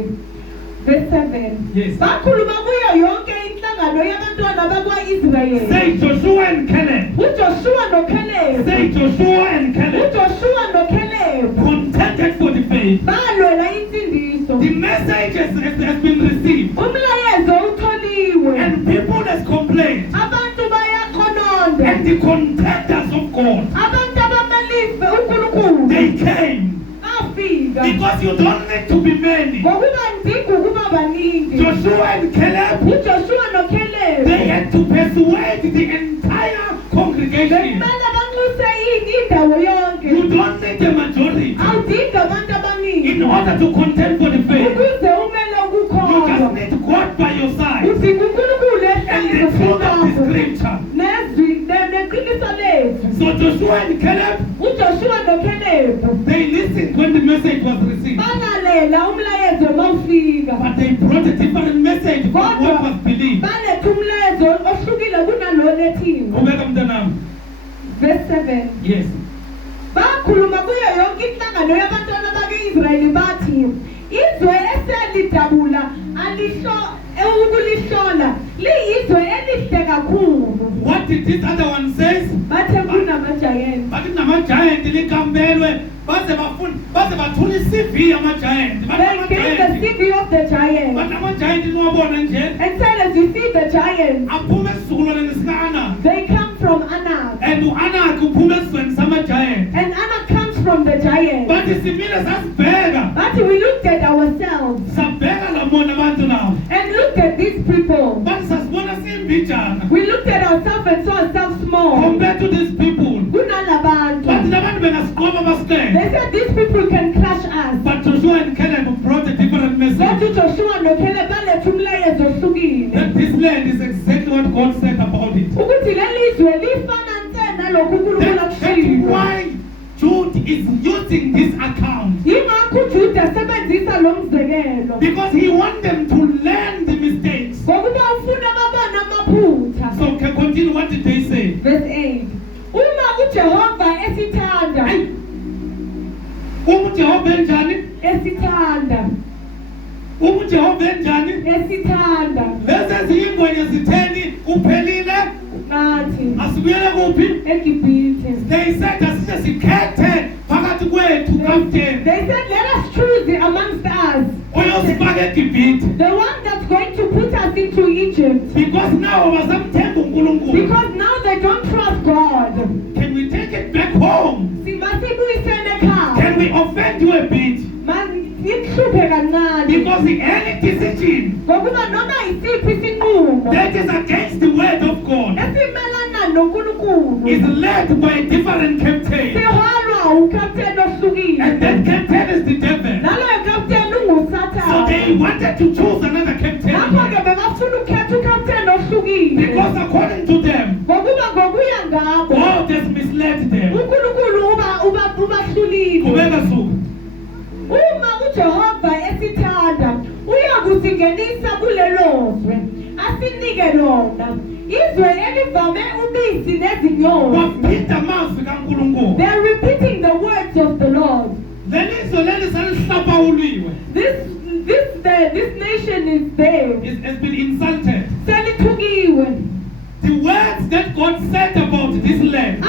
Verse 7. Yes. Bakhuluma kuyo yonke inhlangano yabantwana bakwa-Israyeli. Say Joshua and Caleb. uJoshua noKaleb. Say Joshua and Caleb uJoshua noKaleb contended for the faith. balwela insindiso. The message has been received. Umlayezo utholiwe. And people has complained. Abantu bayaqononda. And the contenders of God, Abantu abamalive uNkulunkulu. they came. Bafika. Because you don't need to be many. Ngokuba ndingi ukuba baningi. Joshua and Caleb, uJoshua noKaleb. they had to persuade the entire congregation. Bekumele banxuse indawo yonke. You don't need a majority Awudingi abantu abaningi. in order to contend for the faith. Ukuze umele You ukukholwa. just need God by your side. Udinga uNkulunkulu And the truth of the scripture. neqiniso lethu. So Joshua and Caleb, uJoshua noKaleb they listened when the message was received. balalela umlayezo mawufika. But they brought a different message from what was believed. Baletha umlayezo ohlukile kunalo lethiwe. Ubeka mntanami. Verse 7. Yes. Bakhuluma kuyo yonke inhlangano yabantwana bake-Israyeli bathi izwe eselidabula ukulihlola liyizwe elihle kakhulu. What did this other one says? Bathe kunamajayenti. Bathi namajayenti likambelwe baze bathula i-CV yamajayenti. They gave the CV of the giant. Bathi amajayenti niwabona nje. And said, as you see the giants, Aphume esizukulwaneni sika-Anak. they come from Enock. And u-Anak uphume esizweni samajayenti. And Enock comes from the giant. Bathi simile sasibheka. But we looked at ourselves Sabheka labona abantu nabo. and looked at these people. Bathi sasibona siyimbijana. We looked at ourselves and saw ourselves small. Compared to these people. Kunalabantu. Bathi labantu bengasiqoba basiqede. They said these people can crush us. But Joshua and Caleb brought a different message. Bathi Joshua noKaleb baletha umlayezo ohlukile. That this land is exactly what God said about it. Ukuthi lelizwe lifana nse nalokhu uNkulunkulu That's akushilo. why Jude is using this account. Yingakho uJude asebenzisa lo mzekelo. Because he wants them to learn the mistakes. Ngokuba ufuna babone amaphutha. So can continue, what did they say? Verse 8. Uma uJehova esithanda. UJehova enjani? Esithanda. UJehova enjani? Esithanda. Lezi ziyingwenya zitheni uphelile Nathi. asibuyele kuphi? eGibhithe. They said asije sikhethe phakathi kwethu kapteni They said, let us choose amongst us oyosifaka eGibhithe. the one that's going to put us into Egypt. Because now basamthemba uNkulunkulu. Because now they don't trust God. Can we take it back home? Masibuyisele ekhaya. Can we offend you a bit? Imhluphe kancane. Because the any decision Ngokuba noma yisiphi isinqumo that is against the word of God esimelana noNkulunkulu is led by a different captain. And that captain is the devil. So they wanted to choose another captain. Because according to them, God has misled them. Uma uJehova esithanda uyakusingenisa kulelozwe asinike lona izwe elivame ubisi nezinyosi. They're repeating the words of the Lord. This nation is there. It has been insulted. Selithukiwe. The words that God said about this land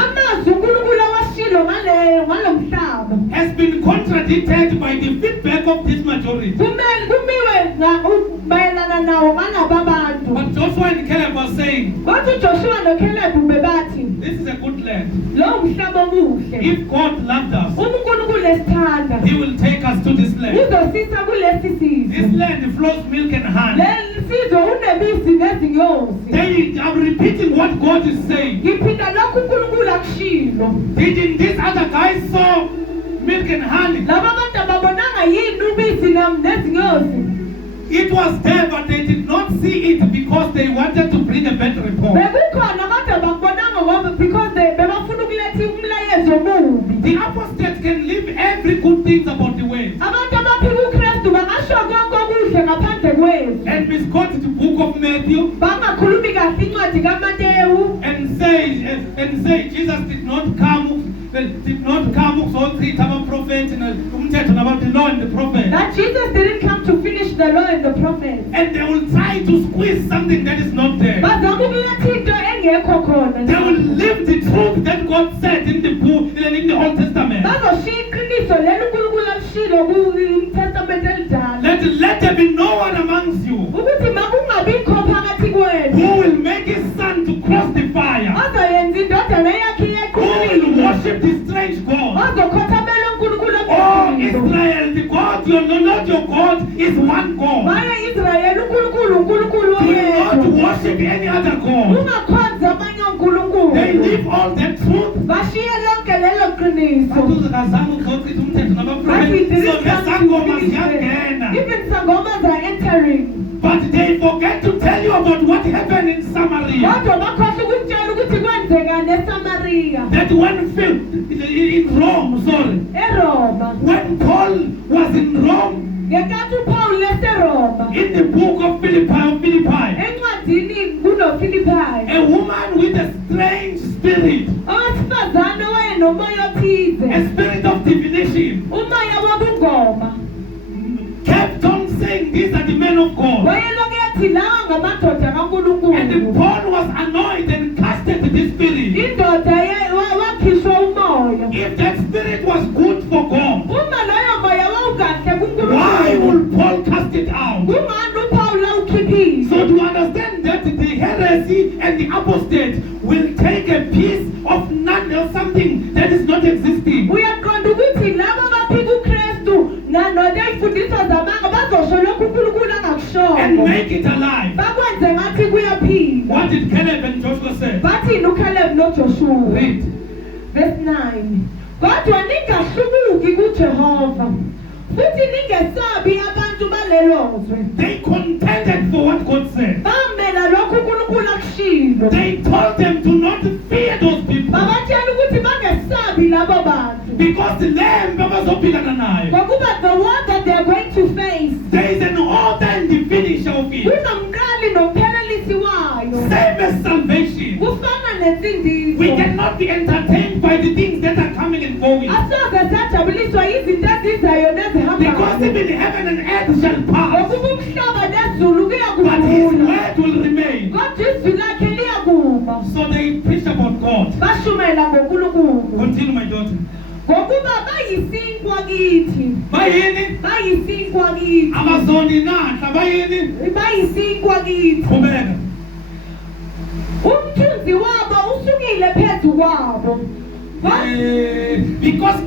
has been contradicted by the feedback of this majority. But Joshua and Caleb were saying, this is a good land. If God loved us, He will take us to this land. This land flows milk and honey. They are repeating what God is saying. Didn't this other guy saw milk and honey? It was there, but they did not see it because they wanted to bring a better report. The apostate can leave every good thing about the way and misquote the book of Matthew and say Jesus did not come so treat our prophet about the law and the prophet. That Jesus didn't come to finish the law and the prophets. And they will try to squeeze something that is not there. They will live the truth that God said in the book, in the Old Testament. Let there be no one amongst you who will make his son to cross the fire, who will worship the strange God. Oh, Israel, the God, your Lord, your God is one God. Do not worship any other God. They leave all that truth. Even sangomas are entering. But they forget to tell you about what happened in Samaria. That when in Rome, when Paul was in Rome, in the book of Philippi, a woman with a strange spirit, a spirit of divination, kept on saying, these are the men of God. And Paul was annoyed and casted this spirit. If that spirit was good for God, why would Paul cast it out? So to understand that the heresy and the apostate will take a piece of none or something that is not existing and make it alive. What did Caleb and Joshua say? Read. Verse 9. Kodwa ningahlubuki kuJehova futhi ningesabi abantu balelozwe. They contended for what God said. Bamela lokhu uNkulunkulu akushilo. They told them to not fear those people. Babatshela ukuthi bangesabi labo bantu. Because the lamb babazophilana nayo. Ngokuba the one that they are going to face. There is an order and the finisher of it. Kunomqali nomphelelisi wayo. Same as salvation. Kufana nezindizo. We cannot be entertained by the things that are coming and going. Asoze sajabuliswa izinto ezizayo nezihambayo. Because even heaven and earth shall pass, ngokuba umhlaba nezulu but His kuyakudlula. word will remain. Kodwa izwi lakhe liyakuma. So they preach about God. Bashumela ngoNkulunkulu. Continue, my daughter. Ngokuba bayisinkwa kithi. Bayini? Bayisinkwa kithi. Amazoni nahle bayini? Bayisinkwa kithi. Qhubeka. Umthunzi wabo usukile phezu kwabo. Because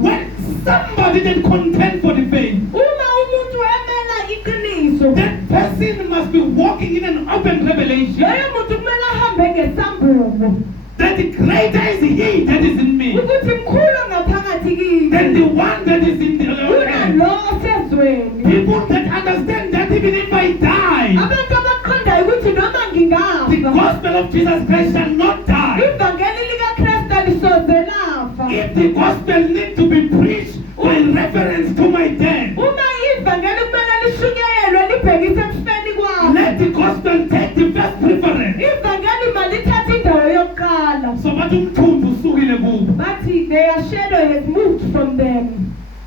when somebody that contend for the faith, uma umuntu emela iqiniso, that person must be walking in an open revelation. loyo muntu kumele ahambe ngesambulo. that greater is He that is in me ukuthi mkhulu ngaphakathi kimi than the one that is in the earth. kunalo osezweni. People that understand that even if I die, Abantu abaqondayo ukuthi noma the ngingafa gospel of Jesus Christ shall not die. ivangeli likaKristu alisoze lafa. If the gospel needs to be preached by reference to my death, Uma ivangeli kumele lishunyayelwe libhekise ekufeni kwami, let the gospel take the first preference. ivangeli malithatha indawo yokuqala. So bathi umthunzi usukile kubo. Bathi their shadow has moved from them.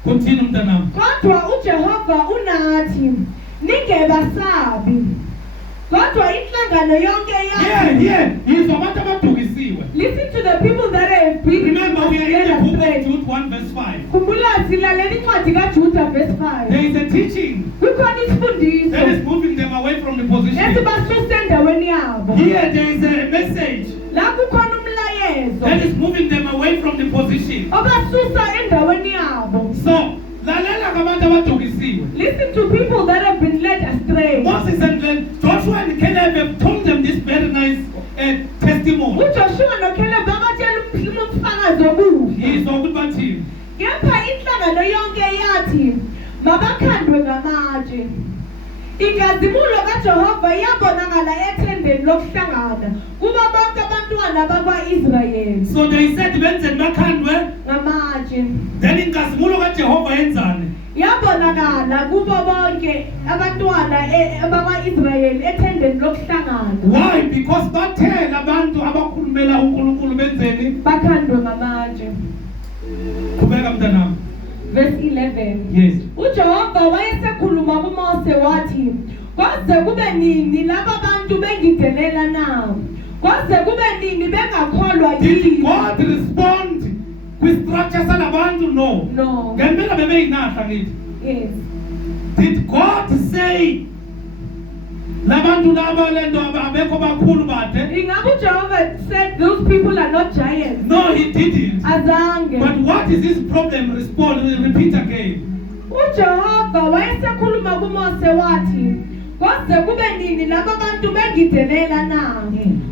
Kuthini mntanami? Kodwa uJehova unathi ningebasabi. Kodwa inhlangano yonke yathi. Yizwa abantu abadukisiwe. Listen to the people that have been. Remember, we are in the book of Jude 1 verse 5. Khumbula silalela incwadi kaJuda verse 5. There is a teaching Kukhona isifundiso that is moving them away from the position. esibasuse endaweni yabo. Here there is a message La kukhona umlayezo that is moving them away from the position. obasusa endaweni yabo. So, lalela kabantu abadukisiwe. Listen to people that have been led astray. Moses and Joshua and Caleb have told them this very nice testimony. uJoshua noCaleb babatshela umfakazi omuhle. Yizwa ukuthi bathini. Kepha inhlangano yonke yathi mabakhandwe ngamatshe. Inkazimulo kaJehova yabonakala ethendeni lokuhlangana kuba bonke abantwana bakwa-Israyeli So they said benze bakhandwe. ngamatshe. Then inkazimulo kaJehova yenzani? Yabonakala kubo bonke abantwana bakwa-Israyeli ethendeni lokuhlangana. Why? Because bathe abantu abakhulumela uNkulunkulu benzeni? Bakhandwe ngamatshe. Qhubeka mntanami. Verse 11. Yes. uJehova wayesekhuluma kuMose wathi, "Kwaze kube nini laba bantu bengidelela na? Kwaze kube nini bengakholwa Did yini?" God respond with structure salabantu? No. No. Ngempela bebeyinahla ngithi. Yes. Did God say labantu laba lento abekho bakhulu bade? Ingabe uJehova said those people are not giants? No, He didn't. Azange. But what is this problem? Respond. Repeat again. uJehova wayesekhuluma kuMose wathi, "Kwaze kube nini laba bantu bengidelela na?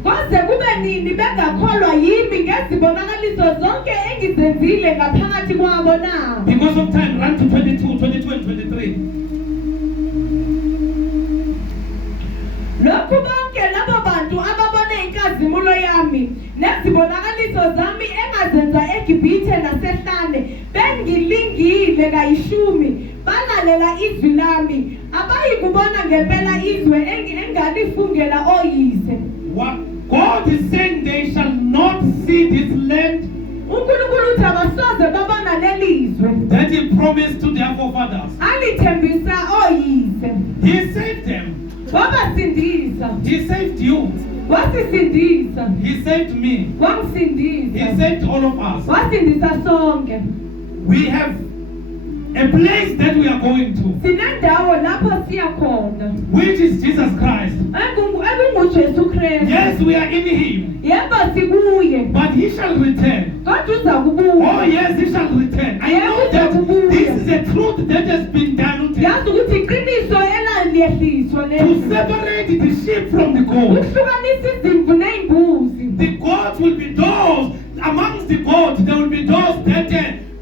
Kwaze kube nini bengakholwa yimi ngezibonakaliso zonke engizenzile ngaphakathi kwabo na?" Because of time, run to 22 and 23. Lokhu bonke labo bantu ababone inkazimulo yami nezibonakaliso zami engazenza eGibhithe nasehlane bengilingile kayishumi balalela izwi lami abayi kubona ngempela izwe engalifungela oyise. What God is saying, they shall not see this land uNkulunkulu uthi abasoze babona leli izwe that He promised to their forefathers. alithembisa oyise. He saved them. Wabasindisa. He saved you. Wasisindisa. He saved me. He Wamsindisa. saved all of us. Wasindisa sonke. We have a place that we are going to, Sinendawo lapho siya khona. which is Jesus Christ. EkunguJesu Kristu. Yes, we are in Him, Yebo sikuye. but He shall return. Kodwa uza Oh kubuya. yes, He shall return. I know that this is a truth that has been done Yazi ukuthi iqiniso elaliehliswa to leli. separate the sheep from the goat. Ukuhlukanisa izimvu nezimbuzi. The goats will be those, amongst the goats, there will be those that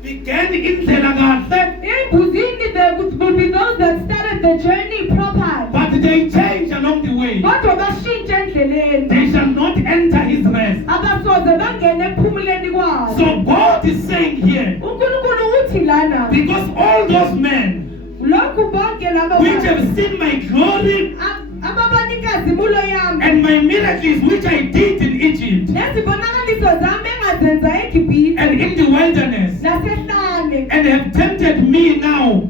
began in Zelagahle, Ezimbuzini there will be those that started the journey properly. but they change along the way. Kodwa bashintshe endleleni. They shall not enter His rest. Abasoze bangene ephumuleni kwazo. So God is saying here, uNkulunkulu uthi lana, because all those men lokhu bonke labo which have seen my glory ababona inkazimulo yami and my miracles which I did in Egypt nezibonakaliso zami engazenza eGibhithe and in the wilderness, nasehlane and have tempted me now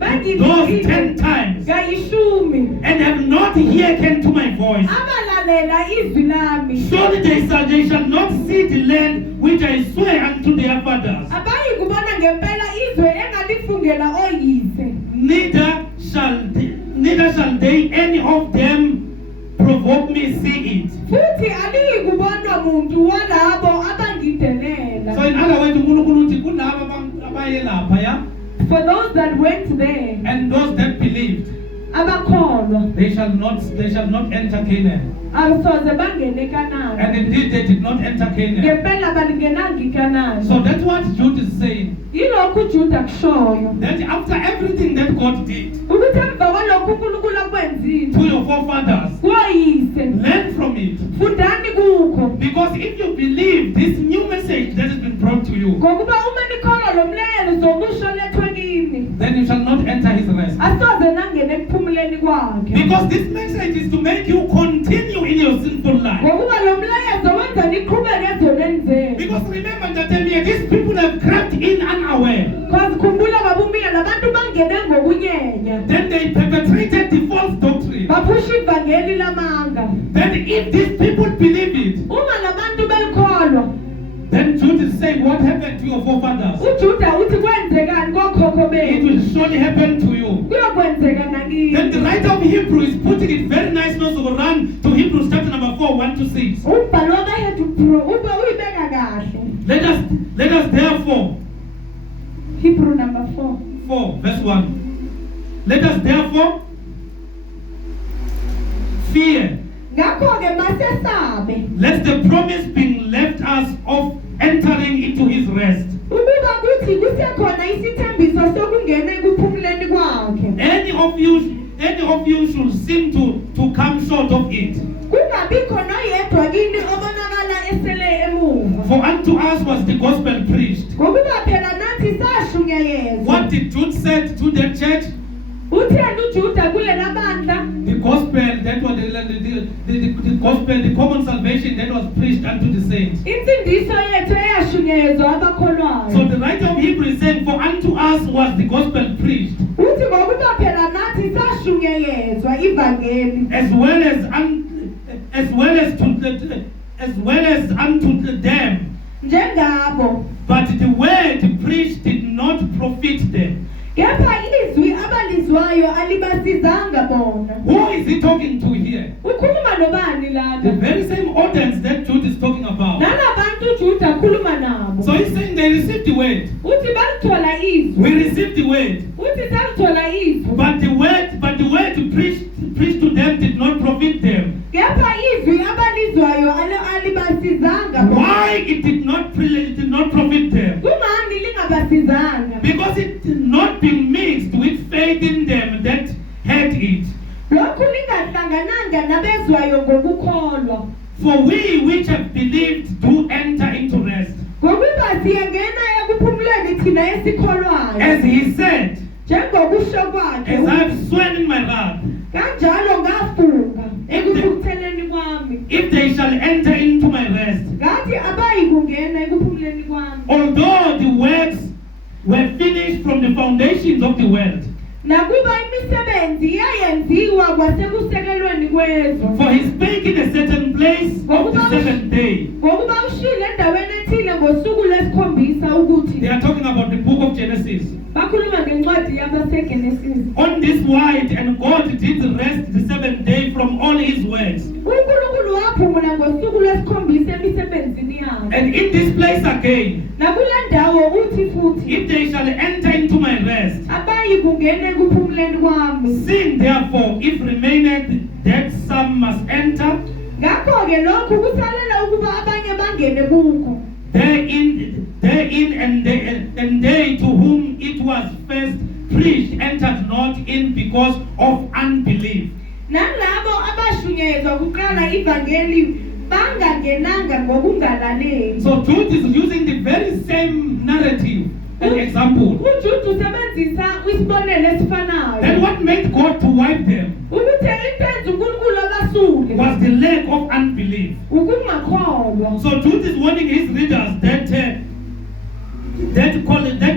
those 10 times, kayishumi and have not hearkened to my voice, abalalela izwi lami surely they shall not see the land which I swear unto their fathers, abayi kubona ngempela izwe engalifungela oyise. neither shall they any of them provoke me see it. Futhi aliyi kubonwa muntu walabo abangidelela. So in other words, uNkulunkulu uthi kulabo abaye lapha, yeah, For those that went there and those that believed, abakholwa they shall not enter Canaan. And indeed they did not enter Canaan. So that's what Jude is saying. That after everything that God did to your forefathers, learn from it. Because if you believe this new message that has been brought to you, then you shall not enter his rest. Because this message is to make you continue in your sinful life. Because remember that these people have crept in unaware. Then they perpetrated the false doctrine. Then if these people believe it, then Jude is saying, what happened to your forefathers? It will surely happen to you. Then the writer of Hebrew is putting it very nice. So we'll run to Hebrews chapter number 4, 1 to 6. Let us therefore, Hebrew number 4 verse 1. Let us therefore fear, lest the promise being left us of entering into his rest. Any of you should seem to come short of it. For unto us was the gospel preached. What did Jude say to the church? The gospel, that was the gospel, the common salvation that was preached unto the saints. So the writer of Hebrews is saying, for unto us was the gospel preached, as well as unto them. But the word preached did not profit them. Who is he talking to here? The very same audience that Jude is talking about. So he's saying they received the word. We received the word. But the word preached to them did not profit them. Why it did not profit them? Because it did not be mixed with faith in them that had it. For we which have believed do enter into rest. As he said, as I have sworn in my wrath, if they shall enter into my rest. Although the works were finished from the foundations of the world. For he spake in a certain place of the seventh day. They are talking about the book of Genesis. On this wide, and God did rest the seventh day from all his works. And in this place again, if they shall enter into my rest, seeing therefore, if remaineth that some must enter, therein and they to whom it was first preached entered not in because of unbelief. So Jude is using the very same narrative and example. Then what made God to wipe them was the lack of unbelief. So Jude is warning his readers that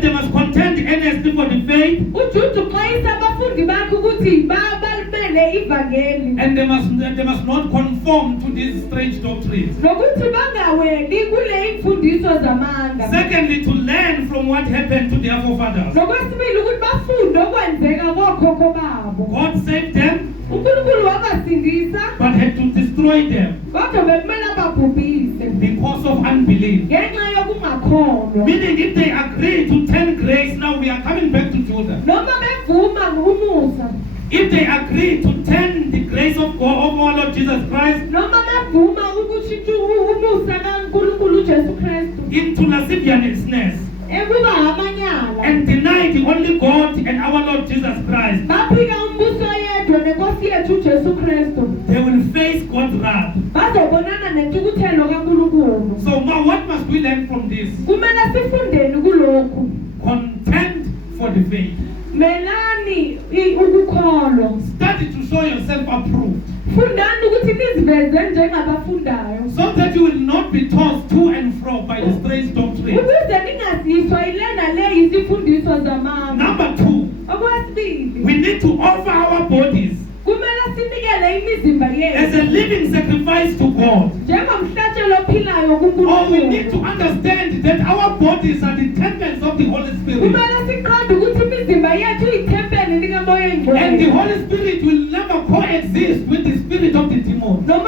they must contend earnestly for the faith, and they must not conform to these strange doctrines. Secondly, to learn from what happened to their forefathers. God saved them, but had to destroy them because of unbelief. Meaning, if they agree to 10 grace, now we are coming back to Judah. If they agree to 10 the grace of God of our Lord Jesus Christ into lasciviousness and denied the only God and our Lord Jesus Christ, they will face God's wrath. So now what must we learn from this? Contend for the faith. Study to show yourself approved, so that you will not be tossed to and fro by the strange doctrine. Number 2, we need to offer our bodies as a living sacrifice to God. Or we need to understand that our bodies are the temples of the Holy Spirit. And the Holy Spirit will never coexist with the spirit of the demon. Because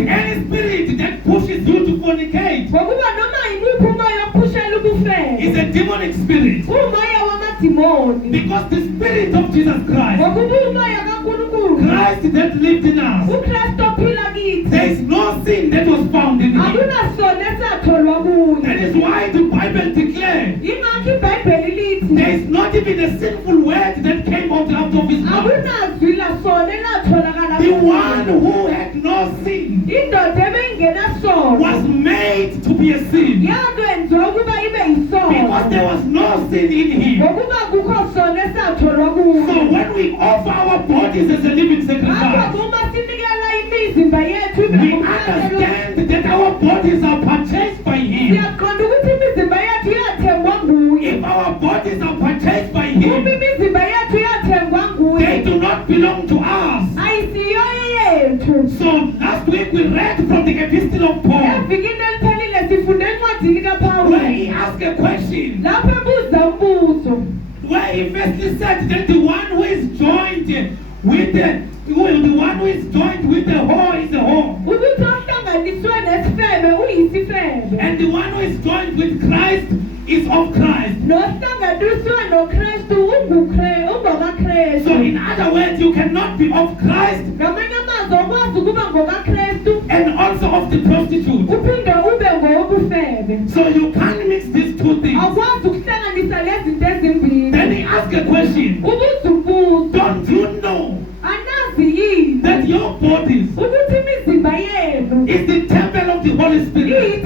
any spirit that pushes you to fornicate is a demonic spirit. Because the spirit of Jesus Christ, Christ that lived in us, there is no sin that was found in him. That is why the Bible declares there is not even a sinful word that came out of his mouth. The one who had no sin was made to be a sin. Because there was no sin in him. So when we offer our bodies as a living sacrifice, we understand that our bodies are purchased by him. If our bodies are purchased by him, they do not belong to us. So last week we read from the epistle of Paul, where he asked a question, where he firstly said that the one who is joined with the whore is a whore. And the one who is joined with Christ is of Christ. So in other words, you cannot be of Christ and also of the prostitute. So you can't mix these two things. Then he asked a question. Don't you know that your bodies is the temple of the Holy Spirit?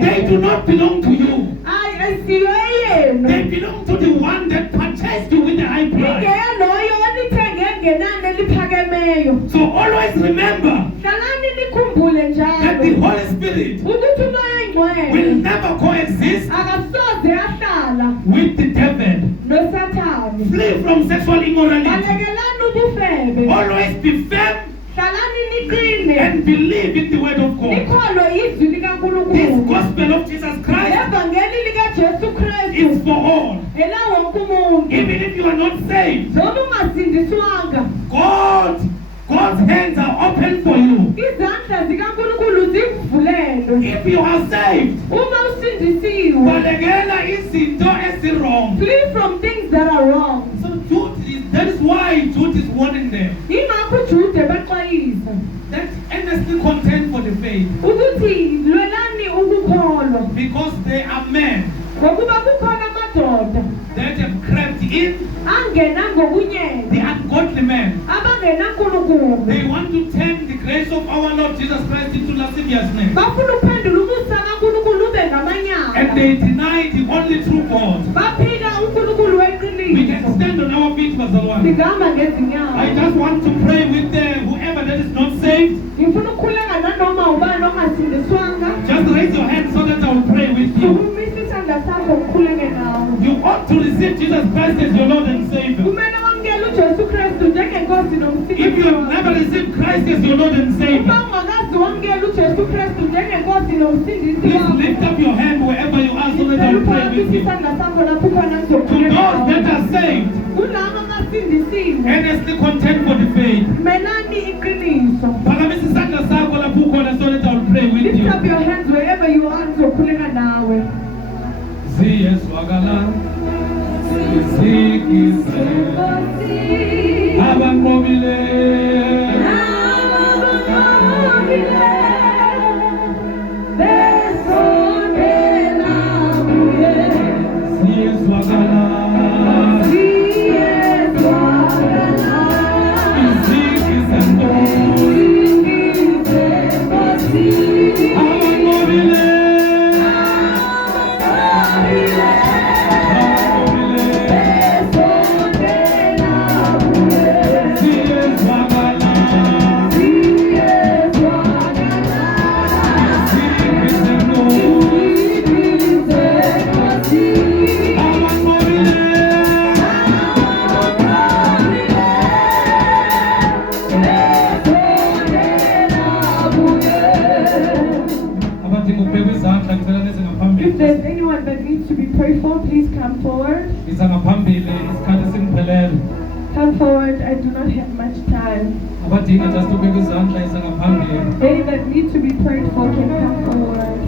They do not belong to you. They belong to the one that purchased you with the high price. So always remember that the Holy Spirit will never coexist with the devil. Flee from sexual immorality. Always be firm and believe in the word of God. This gospel of Jesus Christ is for all. Even if you are not saved, God's hands are open for you. If you are saved, flee from things that are wrong. So that is why Jude is warning them. That earnestly contend for the faith. Because they are men that have crept in, the ungodly men. They want to turn the grace of our Lord Jesus Christ into lasciviousness. And they deny the only true God. We can stand on our feet, Pastor One. I just want to pray with whoever that is not saved. Just raise your hand so that I will pray with you. You ought to receive Jesus Christ as your Lord and Savior. If you have never received Christ as your Lord and Savior, please lift up your hand wherever you are so that I will pray with you. To those that are saved, earnestly contend for the faith. So that I will pray with you. Lift up your hands wherever you are. If there's anyone that needs to be prayed for, please come forward. Come forward, I do not have much time. They that need to be prayed for can come forward.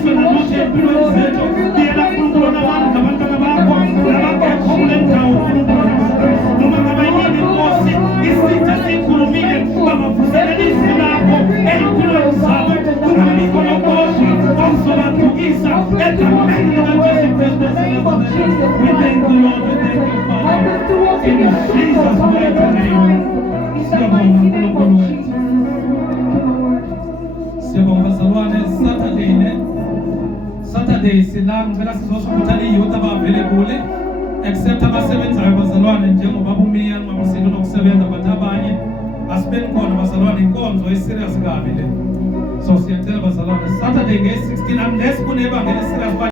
Yesu na note empilweni zethu diyela uNkulunkulu nabantu ngabantwana bakho labangekho kule ndawo uNkulunkulu noma ngaba yini inkosi isitha sikhulumile babavuselelisi lakho empilweni zabo kungabikho nokodwa okuzobathukisa egameni likaJesu Kristu. We thank you, Lord. We thank you, Father. In Jesus' mighty name. Siyabonga uNkulunkulu wethu. Siyabonga bazalwane. Saturday sila ngicela sizoshukuthana iyouth aba-available except abasebenzayo bazalwane njengoba bumiya nqamusile nokusebenza but abanye asibeni khona bazalwane inkonzo eserious kabi le. So siyacela bazalwane Saturday nge-16 unless kunebanga eli-serious